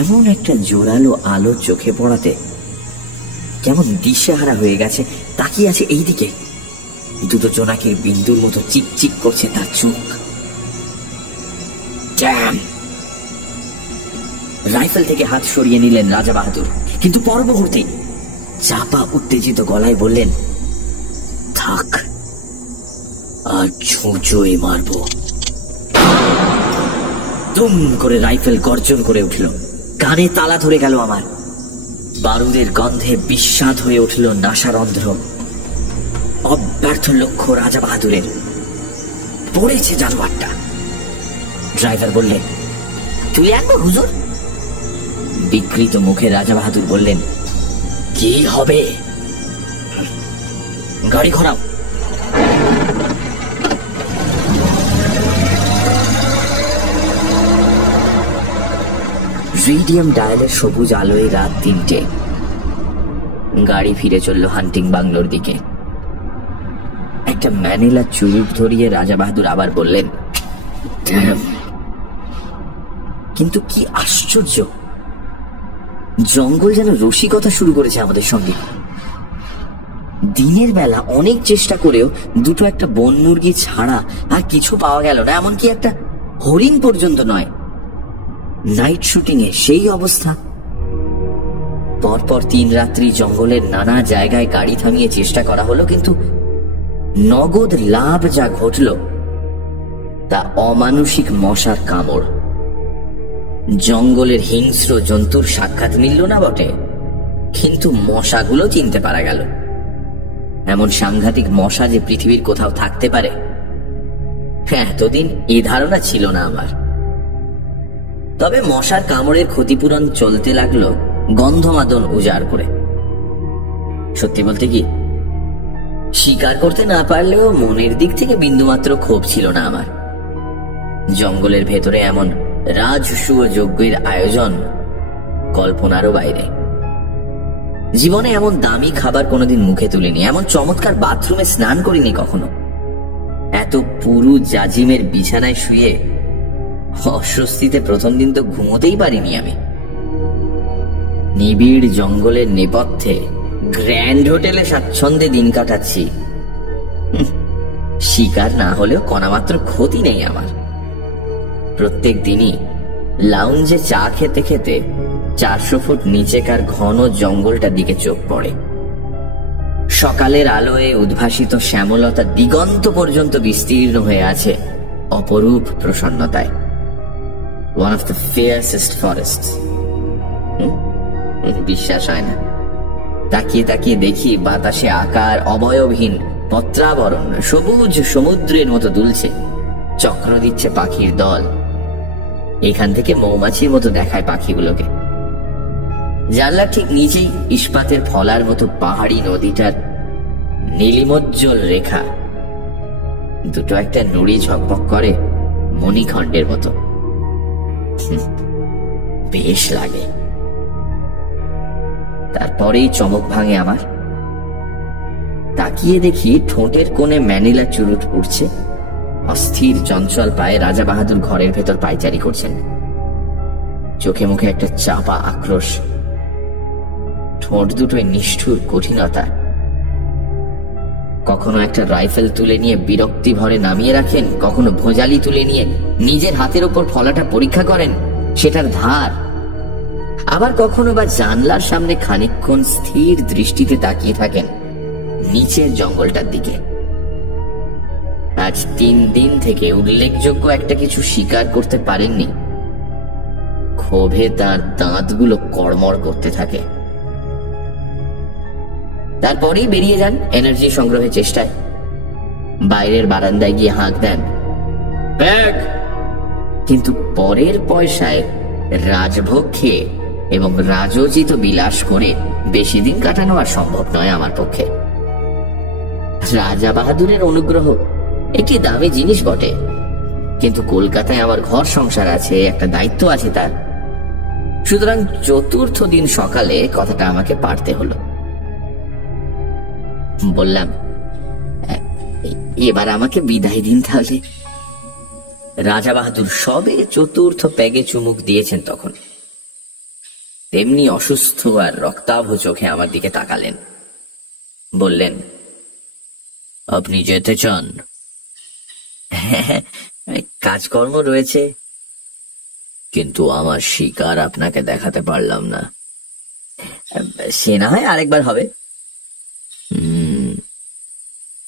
এমন একটা জোরালো আলো চোখে পড়াতে কেমন দিশেহারা হয়ে গেছে, তাকিয়ে আছে এই দিকে। দুটো জোনাকির বিন্দুর মতো চিকচিক করছে তার চোখ। রাইফেল থেকে হাত সরিয়ে নিলেন রাজা বাহাদুর, কিন্তু পর মুহূর্তেই চাপা উত্তেজিত গলায় বললেন, থাক, আর ঝুঁচোয় মারব। দুম করে রাইফেল গর্জন করে উঠল। কানে তালা ধরে গেল আমার। বারুদের গন্ধে বিস্বাদ হয়ে উঠল নাসারন্ধ্র। অব্যর্থ লক্ষ্য রাজা বাহাদুরের। পড়েছে জানোয়ারটা। ড্রাইভার বললে, তুলে আনবো হুজুর? বিকৃত মুখে রাজা বাহাদুর বললেন, কি হবে? গাড়ি ঘোরাও। রেডিয়াম ডায়ালের সবুজ আলোয় রাত 3টে। গাড়ি ফিরে চলল হান্টিং বাংলোর দিকে। একটা ম্যানিলা চুরুট ধরিয়ে রাজা বাহাদুর আবার বললেন, কিন্তু কি আশ্চর্য, জঙ্গল যেন রসিকতা শুরু করেছে আমাদের সঙ্গে। দিনের বেলা অনেক চেষ্টা করেও দুটো একটা বন মুরগি ছাড়া আর কিছু পাওয়া গেল না, এমনকি একটা হরিণ পর্যন্ত নয়। নাইট শুটিং এ সেই অবস্থা। পরপর 3 রাত্রি জঙ্গলের নানা জায়গায় গাড়ি থামিয়ে চেষ্টা করা হলো, কিন্তু নগদ লাভ যা ঘটল তা অমানুষিক মশার কামড়। জঙ্গলের হিংস্র জন্তুর সাক্ষাৎ মিলল না বটে, কিন্তু মশাগুলো চিনতে পারা গেল। এমন সাংঘাতিক মশা যে পৃথিবীর কোথাও থাকতে পারে, এতদিন এ ধারণা ছিল না আমার। তবে মশার কামড়ের ক্ষতিপূরণ চলতে লাগলো গন্ধমাদন উজাড় করে। সত্যি বলতে কি, শিকার করতে না পারলেও মনের দিক থেকে বিন্দুমাত্র ক্ষোভ ছিল না আমার। জঙ্গলের ভেতরে এমন রাজসূয় যজ্ঞের আয়োজন কল্পনারও বাইরে। জীবনে এমন দামি খাবার কোনোদিন মুখে তুলিনি, এমন চমৎকার বাথরুমে স্নান করিনি কখনো। এত পুরু জাজিমের বিছানায় শুয়ে অস্বস্তিতে প্রথম দিন তো ঘুমোতেই পারিনি আমি। নিবিড় জঙ্গলের নেপথ্যে গ্র্যান্ড হোটেলে স্বাচ্ছন্দ্যে দিন কাটাচ্ছি। শিকার না হলেও কণামাত্র ক্ষতি নেই আমার। প্রত্যেক দিনই লাউঞ্জে চা খেতে খেতে 400 ফুট নিচেকার ঘন জঙ্গলটার দিকে চোখ পড়ে। সকালের আলোয় উদ্ভাসিত শ্যামলতা দিগন্ত পর্যন্ত বিস্তীর্ণ হয়ে আছে অপরূপ প্রসন্নতায়। One of the fiercest forests. বিশ্বাস হয় না। তাকিয়ে তাকিয়ে দেখি বাতাসে আকার অবয়বহীন পত্রাবরণ সবুজ সমুদ্রের মতো দুলছে, চক্র দিচ্ছে পাখির দল। এখান থেকে মৌমাছির মতো দেখায় পাখিগুলোকে। জানলার ঠিক নিচেই ইস্পাতের ফলার মতো পাহাড়ি নদীটার নীলিমোজ্জ্বল রেখা দুটো একটা নুড়ি ঝকমক করে মণিখণ্ডের মতো। বেশ লাগে। তারপরেই চমক ভাঙে আমার। তাকিয়ে দেখি ঠোঁটের কোণে ম্যানিলা চুরুট উঠছে। অস্থির চঞ্চল পায়ে রাজা বাহাদুর ঘরের ভেতর পায়চারি করছেন। চোখে মুখে একটা চাপা আক্রোশ, ঠোঁট দুটোয় নিষ্ঠুর কঠিনতা। কখনো একটা রাইফেল তুলে নিয়ে বিরক্তি ভরে নামিয়ে রাখেন, কখনো ভোজালি তুলে নিয়ে নিজের হাতের ওপর ফলাটা পরীক্ষা করেন, সেটার ধার। আবার কখনো বা জানলার সামনে খানিকক্ষণ স্থির দৃষ্টিতে তাকিয়ে থাকেন নিচের জঙ্গলটার দিকে। আজ 3 দিন থেকে উল্লেখযোগ্য একটা কিছু স্বীকার করতে পারেননি। ক্ষোভে তার দাঁতগুলো কড়মড় করতে থাকে। তারপরেই বেরিয়ে যান এনার্জি সংগ্রহের চেষ্টায়। বাইরের বারান্দায় গিয়ে হাঁক দেন, ব্যাগ। কিন্তু পরের পয়সায় রাজভোগ খেয়ে এবং রাজোচিত বিলাস করে বেশি দিন কাটানো আর সম্ভব নয় আমার পক্ষে। রাজা বাহাদুরের অনুগ্রহ একটি দামি জিনিস বটে, কিন্তু কলকাতায় আমার ঘর সংসার আছে, একটা দায়িত্ব আছে তার। সুতরাং চতুর্থ দিন সকালে কথাটা আমাকে পারতে হলো। বললাম, এবার আমাকে বিদায় দিন তাহলে। রাজা বাহাদুর সবে চতুর্থ প্যাগে চুমুক দিয়েছেন তখন। তেমনি অসুস্থ আর রক্তাভ চোখে আমার দিকে তাকালেন। বললেন, আপনি যেতে চান? হ্যাঁ, কাজকর্ম রয়েছে, কিন্তু আমার শিকার আপনাকে দেখাতে পারলাম না। সে না হয় আরেকবার হবে।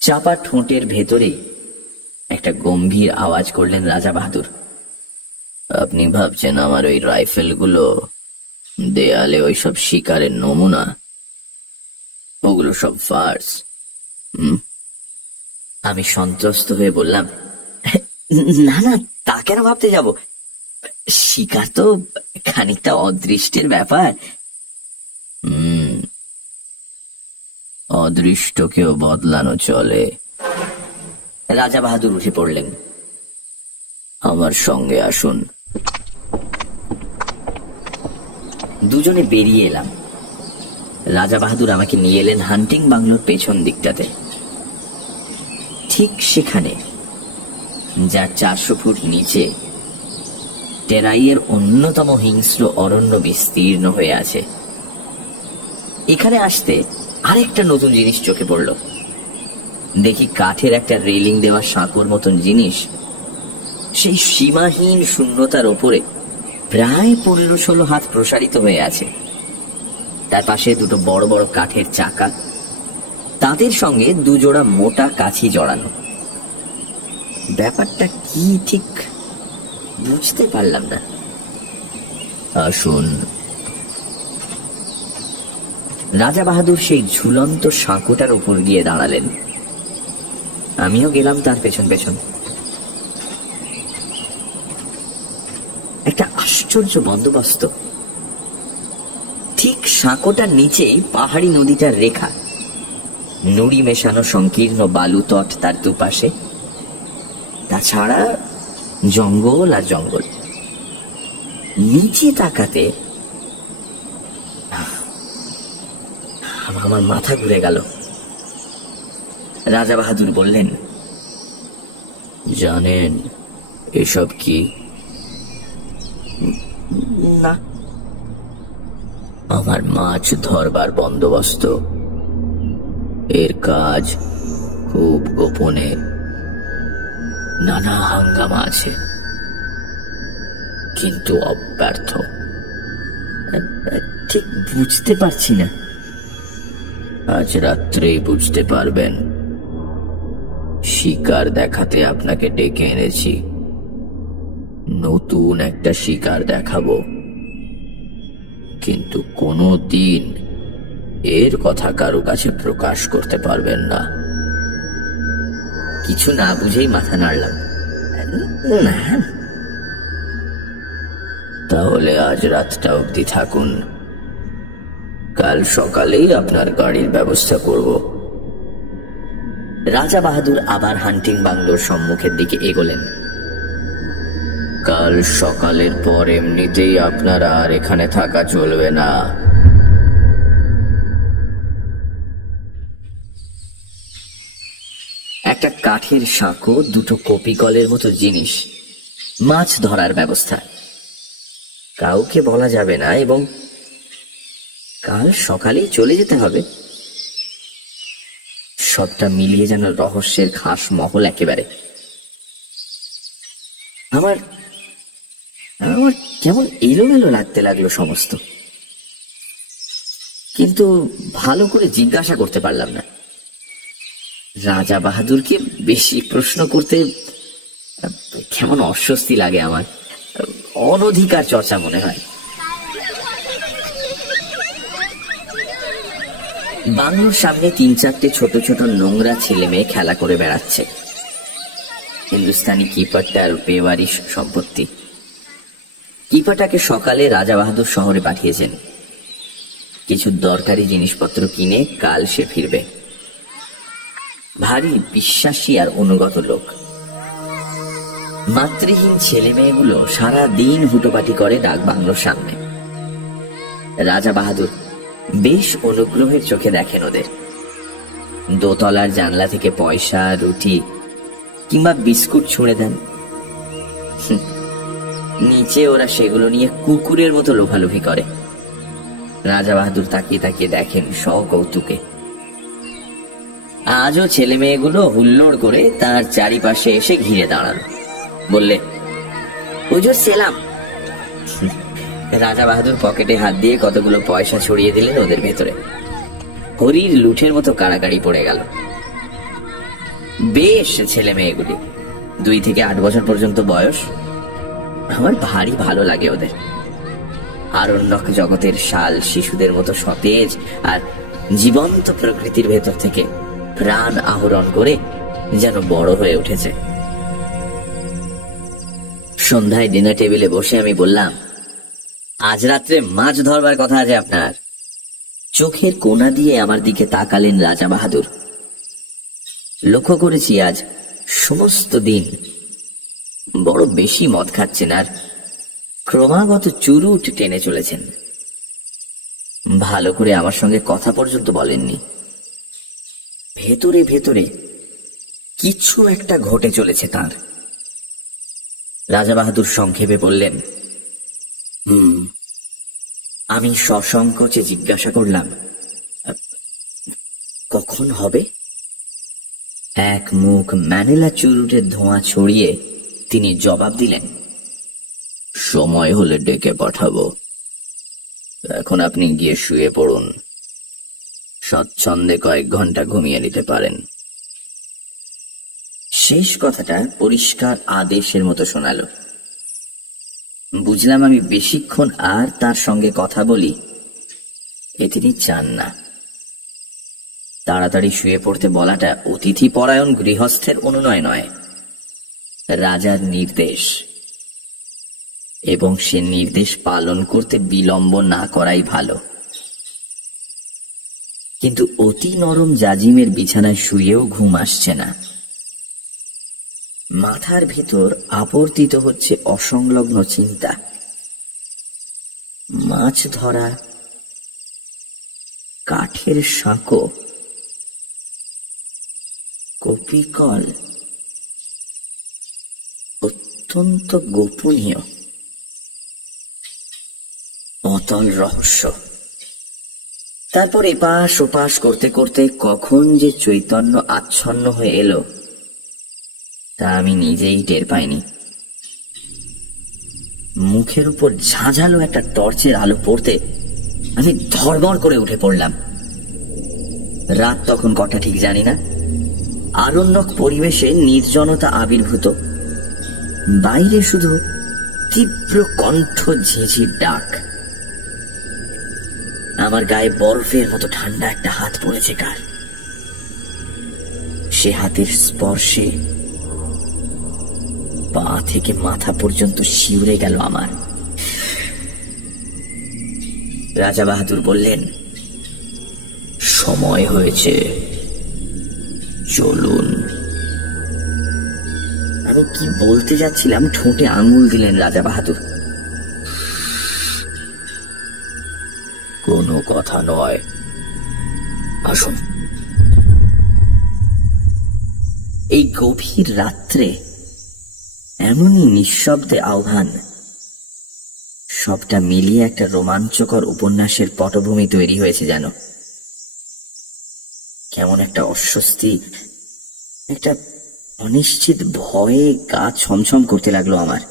চাপা ঠোঁটের ভেতরে একটা গম্ভীর আওয়াজ করলেন রাজা বাহাদুর, আপনি ভাবছেন আমার ওই রাইফেলগুলো দেয়ালে ওইসব শিকারের নমুনা? ওগুলো সব ফার্স। আমি সন্ত্রস্ত হয়ে বললাম, না না, তা কেন ভাবতে যাব? শিকার তো খানিকটা অদৃষ্টের ব্যাপার। অদৃষ্টকেও বদলানো চলে। রাজা বাহাদুর উঠে পড়লেন। আমার সঙ্গে আসুন। দুজনে বেরিয়ে এলাম। রাজা বাহাদুর আমাকে নিয়ে এলেন হান্টিং বাংলোর পেছন দিকটাতে। ঠিক সেখানে, যার 400 ফুট নিচে টেরাইয়ের অন্যতম হিংস্র অরণ্য বিস্তীর্ণ হয়ে আছে। এখানে আসতে আরেকটা নতুন জিনিস চোখে পড়ল। দেখি কাঠের একটা রেলিং দেওয়া সাঁকোর মতন জিনিস সেই সীমাহীন শূন্যতার ওপরে প্রায় 15-16 হাত প্রসারিত হয়ে আছে। তার পাশে দুটো বড় বড় কাঠের চাকা, তাদের সঙ্গে দুজোড়া মোটা কাছি জড়ানো। ব্যাপারটা কি ঠিক বুঝতে পারলাম না। আসুন। রাজা বাহাদুর সেই ঝুলন্ত সাঁকোটার উপর গিয়ে দাঁড়ালেন। আমিও গেলাম তার পেছন পেছন। একটা আশ্চর্য বন্দোবস্ত। ঠিক সাঁকোটার নিচেই পাহাড়ি নদীটার রেখা, নুড়ি মেশানো সংকীর্ণ বালু তট তার দুপাশে, তাছাড়া জঙ্গল আর জঙ্গল। নিচে তাকাতে আমার মাথা ঘুরে গেল। রাজা বাহাদুর বললেন, জানেন এসব কি? না। আমার মাছ ধরবার বন্দোবস্ত। এর কাজ খুব গোপনে, নানা হাঙ্গামা আছে, কিন্তু অব্যর্থ। ঠিক বুঝতে পারছি না। আজ রাত্রেই বুঝতে পারবেন। শিকার দেখাতে আপনাকে ডেকে এনেছি। নতুন একটা শিকার দেখাবো, কিন্তু কোনো দিন এর কথা কারো কাছে প্রকাশ করতে পারবেন না। কিছু না বুঝেই মাথা নাড়লাম। না। তাহলে আজ রাতটা অবধি থাকুন, কাল সকালেই আপনার গাড়ির ব্যবস্থা করব। রাজা বাহাদুর আবার হান্টিং বাংলোর সম্মুখের দিকে এগোলেন। কাল সকালের পর এমনিতেই আপনারা আর এখানে থাকা চলবে না। একটা কাঠের সাঁকো, দুটো কপিকলের মতো জিনিস, মাছ ধরার ব্যবস্থা। কাউকে বলা যাবে না এবং কাল সকালেই চলে যেতে হবে। সবটা মিলিয়ে যেন রহস্যের খাস মহল একেবারে। আমার কেমন এলোমেলো লাগতে লাগলো সমস্ত, কিন্তু ভালো করে জিজ্ঞাসা করতে পারলাম না। রাজা বাহাদুরকে বেশি প্রশ্ন করতে কেমন অস্বস্তি লাগে আমার, অনধিকার চর্চা মনে হয়। বাংলোর সামনে 3-4টে ছোট ছোট নোংরা ছেলে মেয়ে খেলা করে বেড়াচ্ছে। হিন্দুস্তানি কিপারটার বেওয়ারিশ সম্পত্তি। কিপারটাকে সকালে রাজা বাহাদুর শহরে পাঠিয়েছেন। কিছু দরকারি জিনিসপত্র কিনে কাল সে ফিরবে। ভারী বিশ্বাসী আর অনুগত লোক। মাতৃহীন ছেলে মেয়েগুলো সারা দিন হুটোপাটি করে ডাক বাংলোর সামনে। রাজা বাহাদুর বেশ অনুগ্রহের চোখে দেখেন ওদের। দোতলার জানলা থেকে পয়সা, রুটি কিংবা বিস্কুট ছুঁড়ে দেন। নিচে ওরা সেগুলো নিয়ে কুকুরের মতো লোভালোভি করে। রাজা বাহাদুর তাকিয়ে তাকিয়ে দেখেন সকৌতুকে। আজও ছেলে মেয়েগুলো হুল্লোড় করে তার চারিপাশে এসে ঘিরে দাঁড়ালো। বললে, হুজুর সেলাম। রাজা বাহাদুর পকেটে হাত দিয়ে কতগুলো পয়সা ছড়িয়ে দিলেন ওদের ভেতরে। হরির লুঠের মতো কাড়াকাড়ি পড়ে গেল। বেশ ছেলে মেয়েগুলি, 2 থেকে 8 বছর পর্যন্ত বয়স। আমার ভারী ভালো লাগে ওদের। আরণ্যক জগতের শাল শিশুদের মতো সতেজ আর জীবন্ত প্রকৃতির ভেতর থেকে প্রাণ আহরণ করে যেন বড় হয়ে উঠেছে। সন্ধ্যায় ডিনার টেবিলে বসে আমি বললাম, আজ রাত্রে মাছ ধরবার কথা আছে আপনার। চোখের কোণা দিয়ে আমার দিকে তাকালেন রাজা বাহাদুর। লক্ষ্য করেছি আজ সমস্ত দিন বড় বেশি মদ খাচ্ছেন আর ক্রমাগত চুরুট টেনে চলেছেন। ভালো করে আমার সঙ্গে কথা পর্যন্ত বলেননি। ভেতরে ভেতরে কিছু একটা ঘটে চলেছে তার। রাজা বাহাদুর সংক্ষেপে বললেন, আমি সসংকোচে জিজ্ঞাসা করলাম, কখন হবে? এক মুখ ম্যানিলা চুরুটের ধোঁয়া ছড়িয়ে তিনি জবাব দিলেন, সময় হলে ডেকে পাঠাবো। এখন আপনি গিয়ে শুয়ে পড়ুন। স্বচ্ছন্দে কয়েক ঘন্টা ঘুমিয়ে নিতে পারেন। শেষ কথাটা পরিষ্কার আদেশের মতো শোনালো। বুঝলাম আমি বেশিক্ষণ আর তার সঙ্গে কথা বলি এ তিনি চান না। তাড়াতাড়ি শুয়ে পড়তে বলাটা অতিথি পরায়ণ গৃহস্থের অনুনয় নয়, রাজার নির্দেশ, এবং সে নির্দেশ পালন করতে বিলম্ব না করাই ভালো। কিন্তু অতি নরম জাজিমের বিছানায় শুয়েও ঘুম আসছে না। মাথার ভেতর আবর্তিত হচ্ছে অসংলগ্ন চিন্তা। মাছ ধরা, কাঠের সাঁকো, কপিকল, অত্যন্ত গোপনীয় অতল রহস্য। তারপর এপাশ ওপাশ করতে করতে কখন যে চৈতন্য আচ্ছন্ন হয়ে এলো তা আমি নিজেই টের পাইনি। মুখের উপর ঝাঁঝালো একটা টর্চের আলো পড়তে আমি ধড়মড় করে উঠে পড়লাম। রাত তখন কটা ঠিক জানি না। আরণ্যক পরিবেশে নির্জনতা আবির্ভূত। বাইরে শুধু তীব্র কণ্ঠ ঝিঝির ডাক। আমার গায়ে বরফের মতো ঠান্ডা একটা হাত পড়েছে কার। সে হাতের স্পর্শে পা থেকে মাথা পর্যন্ত শিউরে গেল আমার। রাজা বাহাদুর বললেন, সময় হয়েছে, চলুন। আমি কি বলতে যাচ্ছিলাম ঠোঁটে আঙুল দিলেন রাজা বাহাদুর। কোনো কথা নয়, আসুন। এই গভীর রাত্রে এমনই নিঃশব্দে আহ্বান, সবটা মিলিয়ে একটা রোমাঞ্চকর উপন্যাসের পটভূমি তৈরি হয়েছে যেন। কেমন একটা অস্বস্তি, একটা অনিশ্চিত ভয়ে গা ছমছম করতে লাগলো আমার।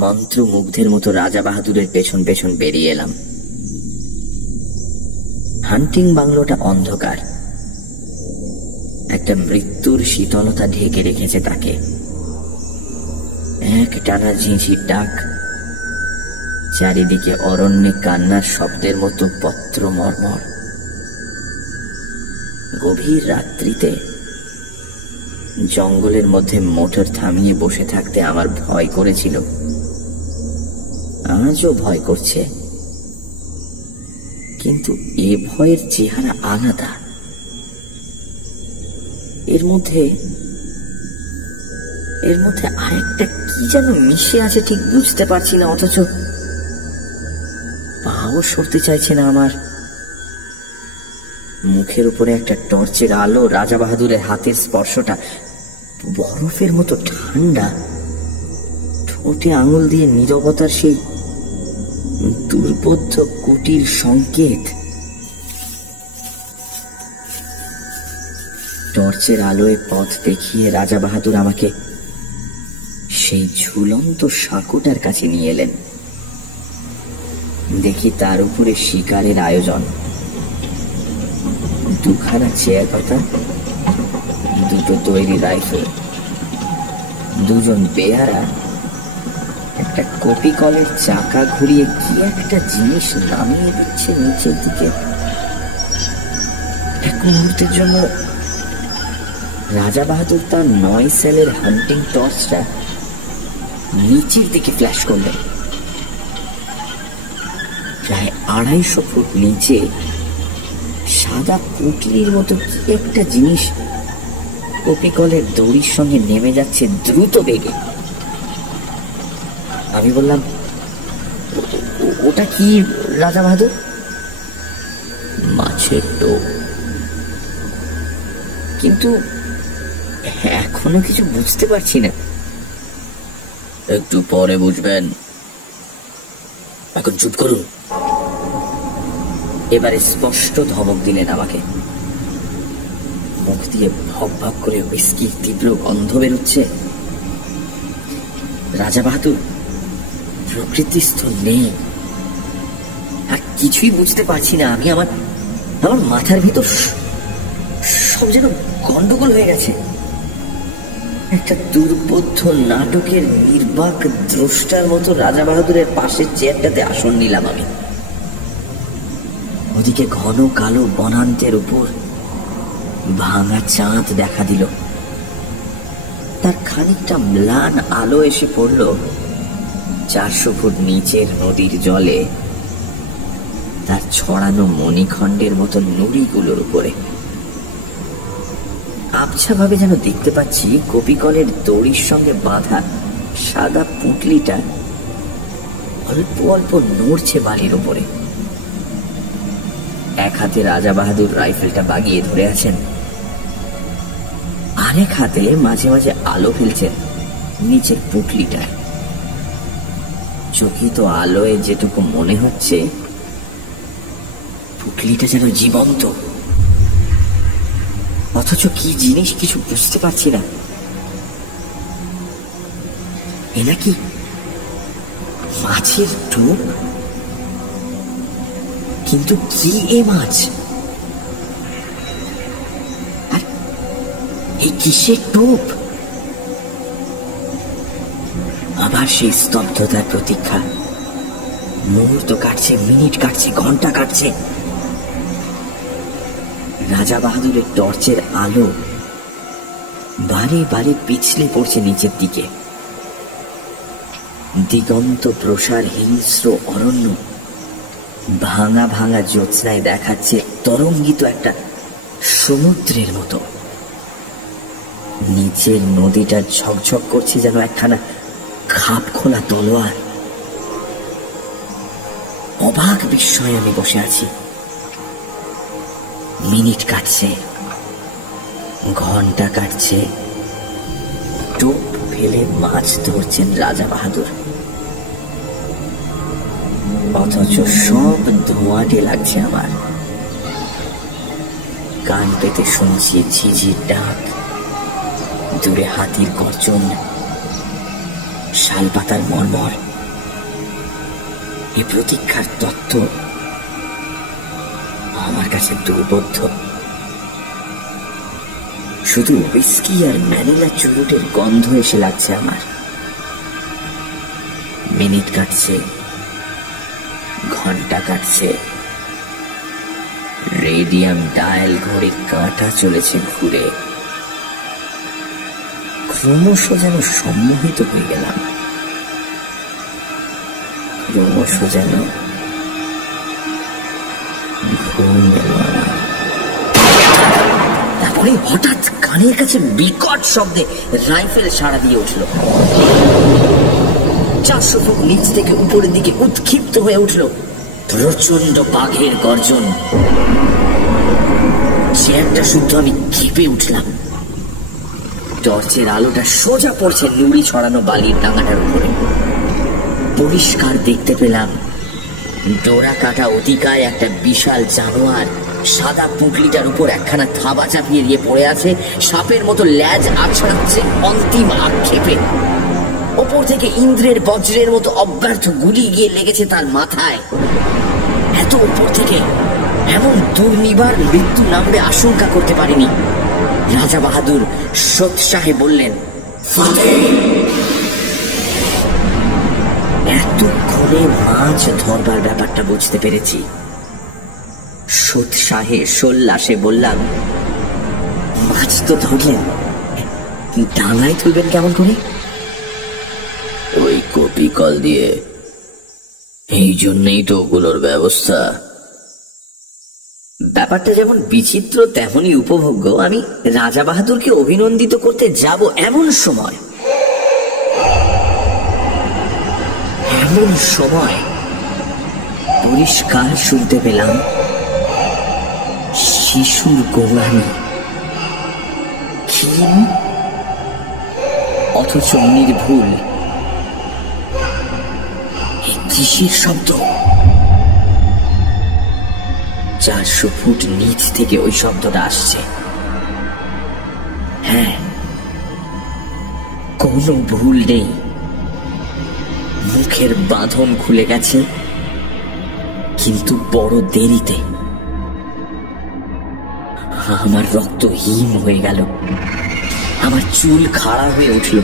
মন্ত্রমুগ্ধের মতো রাজা বাহাদুরের পেছন পেছন বেরিয়ে এলাম। হান্টিং বাংলোটা অন্ধকার। একটা মৃত্যুর শীতলতা ঢেকে রেখেছে তাকে। এক টানা ঝিঁঝির ডাক, চারিদিকে অরণ্যে কান্নার শব্দের মতো পত্র মর্মর। গভীর রাত্রিতে জঙ্গলের মধ্যে মোটর থামিয়ে বসে থাকতে আমার ভয় করেছিল, আজও ভয় করছে। কিন্তু এ ভয়ের চেহারা আলাদা। এর মধ্যে আরেকটা কি যেন মিশে আছে, ঠিক বুঝতে পারছি না। অথচ পাও সরতে চাইছে না আমার। মুখের উপরে একটা টর্চের আলো, রাজা বাহাদুরের হাতের স্পর্শটা বরফের মতো ঠান্ডা, ঠোঁটে আঙুল দিয়ে নীরবতার সেই দুর্বোধ্য কুটির সংকেত। টর্চের আলোয় পথ দেখিয়ে রাজা বাহাদুর আমাকে সেই ঝুলন্ত সাঁকোটার কাছে নিয়ে এলেন। দেখি তার উপরে শিকারের আয়োজন। দুখানা চেয়ার পাতা, দুটো তৈরি রাইফেল, দুজন বেয়ারা, একটা কপি কলের চাকা ঘুরিয়ে কি একটা জিনিস নামিয়ে দিচ্ছে নিচের দিকে। এক মুহূর্তের জন্য রাজা বাহাদুর তার 9 সেলের হান্টিং টর্চটা নিচের দিকে ফ্ল্যাশ করলেন। প্রায় 250 ফুট নিচে সাদা পুটলির মতো কি একটা জিনিস কপি কলের দড়ির সঙ্গে নেমে যাচ্ছে দ্রুত বেগে। আমি বললাম, ওটা কি রাজা বাহাদুর? মাছের টোপ। কিন্তু এখনো কিছু বুঝতে পারছি না। একটু পরে বুঝবেন, এখন চুপ করুন। এবারে স্পষ্ট ধমক দিলেন আমাকে। মুখ দিয়ে ভক ভক করে হুইস্কির তীব্র গন্ধ বেরোচ্ছে। রাজা বাহাদুর প্রকৃতিস্থ নেই, আর কিছুই বুঝতে পারছি না আমি। আমার মাথার ভিতর সব যেন গন্ডগোল হয়ে গেছে। একটা দুর্বোধ্য নাটকের নির্বাক দ্রষ্টার মতো রাজা বাহাদুরের পাশের চেয়ারটাতে আসন নিলাম আমি। ওদিকে ঘন কালো বনান্তের উপর ভাঙা চাঁদ দেখা দিল। তার খানিকটা ম্লান আলো এসে পড়ল 400 ফুট নিচের নদীর জলে, তার ছড়ানো মণিখণ্ডের মতো নুড়িগুলোর উপরে। আবছা ভাবে যেন দেখতে পাচ্ছি কপিকলের দড়ির সঙ্গে বাঁধা সাদা পুঁটলিটা অল্প অল্প নড়ছে বালির উপরে। এক হাতে রাজা বাহাদুর রাইফেলটা বাগিয়ে ধরে আছেন, আরেক হাতে মাঝে মাঝে আলো ফেলছেন নিচের পুঁটলিটায়। চকিত আলোয় যেটুকু মনে হচ্ছে পুঁটলিটা যেন জীবন্ত, অথচ কি জিনিস কিছু বুঝতে পারছি না। এ নাকি মাছের টোপ? কিন্তু কি এ মাছ? আর এই কিসের টোপ? আবার সেই স্তব্ধতার প্রতীক্ষা। মুহূর্ত কাটছে, মিনিট কাটছে, ঘন্টা কাটছে। রাজা বাহাদুরের টর্চের আলো বারে বারে পিছলে পড়ছে নিচের দিকে। দিগন্ত প্রসার হিংস্র অরণ্য ভাঙা ভাঙা জ্যোৎস্নায় দেখাচ্ছে তরঙ্গিত একটা সমুদ্রের মতো। নিচের নদীটা ঝকঝক করছে যেন একখানা খাপ খোলা তলোয়ার। অবাক বিস্ময়ে আমি বসে আছি। মিনিট কাটছে, ঘন্টা কাটছে, টোপ ফেলে মাছ ধরছেন রাজা বাহাদুর, অথচ সব ধোঁয়াটে লাগছে আমার। কান পেতে শুনছি ঝিঝির ডাক, দূরে হাতির গর্জন, শালপাতার মর্মর। এই প্রতীক্ষার তত্ত্ব আমার কাছে দুর্বোধ্য। শুধু হুইস্কি আর ম্যানিলা চুরুটের গন্ধ এসে লাগছে আমার। মিনিট কাটছে, ঘন্টা কাটছে, রেডিয়াম ডায়াল ঘড়ির কাঁটা চলেছে ঘুরে। ক্রমশ যেন সম্মোহিত হয়ে গেলাম, ক্রমশ যেন ঘুম এলো আমার। তারপরে হঠাৎ কানের কাছে বিকট শব্দে রাইফেল সাড়া দিয়ে উঠল। 400 ফুট নিচ থেকে উপরের দিকে উৎক্ষিপ্ত হয়ে উঠল প্রচন্ড বাঘের গর্জন। চেয়ারটা শুদ্ধ আমি কেঁপে উঠলাম। টর্চের আলোটা সোজা পড়ছে নুড়ি ছড়ানো বালির ডাঙাটার উপরে। পরিষ্কার দেখতে পেলাম ডোরা কাটা অতিকায় একটা বিশাল জানোয়ার সাদা পুঁটলিটার উপর একখানা থাবা চাপিয়ে দিয়ে পড়ে আছে, সাপের মতো ল্যাজ আছড়াচ্ছে অন্তিম আক্ষেপে। ওপর থেকে ইন্দ্রের বজ্রের মতো অব্যর্থ গুলি গিয়ে লেগেছে তার মাথায়। এত উপর থেকে এমন দুর্নিবার মৃত্যু নামবে আশঙ্কা করতে পারিনি। রাজা বাহাদুর সোৎসাহে বললেন, এতক্ষণে মাছ ধরবার ব্যাপারটা বুঝতে পেরেছি। সোৎসাহে সোল্লাসে বললাম, মাছ তো ধরলেন, ডাঙায় তুলবেন কেমন করে? ওই কপি কল দিয়ে। এই জন্যই তো ওগুলোর ব্যবস্থা। ব্যাপারটা যেমন বিচিত্র তেমনই উপভোগ্য। আমি রাজা বাহাদুরকে অভিনন্দিত করতে যাব এমন সময় পরিষ্কার শুনতে পেলাম শিশুর গোলামি, ক্ষীণ অথচ নির্ভুল। কিসের শব্দ? 400 ফুট নিচ থেকে ওই শব্দটা আসছে। হ্যাঁ, কোনো ভুল নেই। মুখের বাঁধন খুলে গেছে, কিন্তু বড় দেরিতে। আমার রক্ত হিম হয়ে গেল, আমার চুল খাড়া হয়ে উঠল।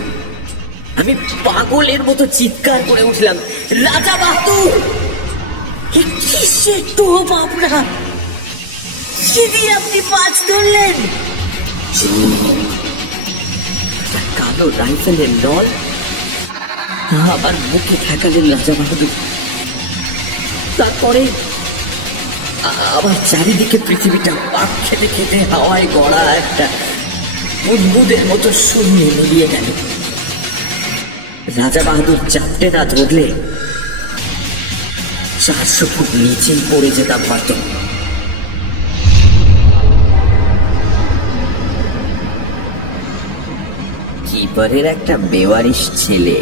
আমি পাগলের মতো চিৎকার করে উঠলাম, রাজা বাহাদুর! কিসের টোপ আপনার? কি দিয়ে আপনি মাছ ধরলেন? কালো রাইফেলের নল আবার বুকে ঠেকালেন রাজা বাহাদুর। তারপরে আবার চারিদিকে পৃথিবীটা পাক খেতে খেতে হাওয়ায় গড়া একটা বুদবুদের মতো শূন্য মিলিয়ে গেল। রাজা বাহাদুর চাপটে না ধরলে 400 ফুট নিচেই পড়ে যেতাম হয়তো। কিপারের একটা বেওয়ারিশ ছেলে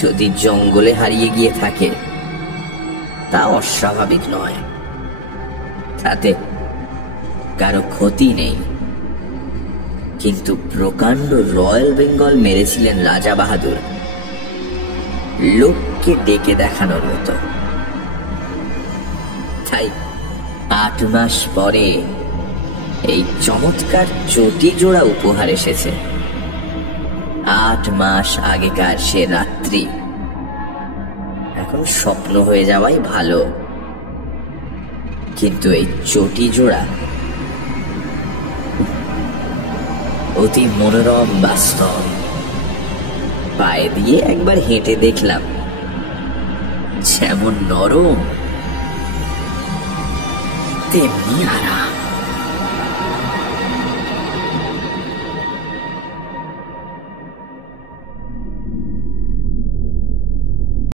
যদি জঙ্গলে হারিয়ে গিয়ে থাকে তা অস্বাভাবিক নয়, তাতে কারো ক্ষতি নেই। কিন্তু প্রকাণ্ড রয়্যাল বেঙ্গল মেরেছিলেন রাজা বাহাদুর, লোককে ডেকে দেখানোর মতো। তাই 8 মাস পরে এই চমৎকার চটি জোড়া উপহার এসেছে। 8 মাস আগেকার সে রাত্রি এখন স্বপ্ন হয়ে যাওয়াই ভালো। কিন্তু এই চটি জোড়া অতি মনোরম বাস্তব। পায়ে দিয়ে একবার হেঁটে দেখলাম, যেমন নরম তেমনি আরাম।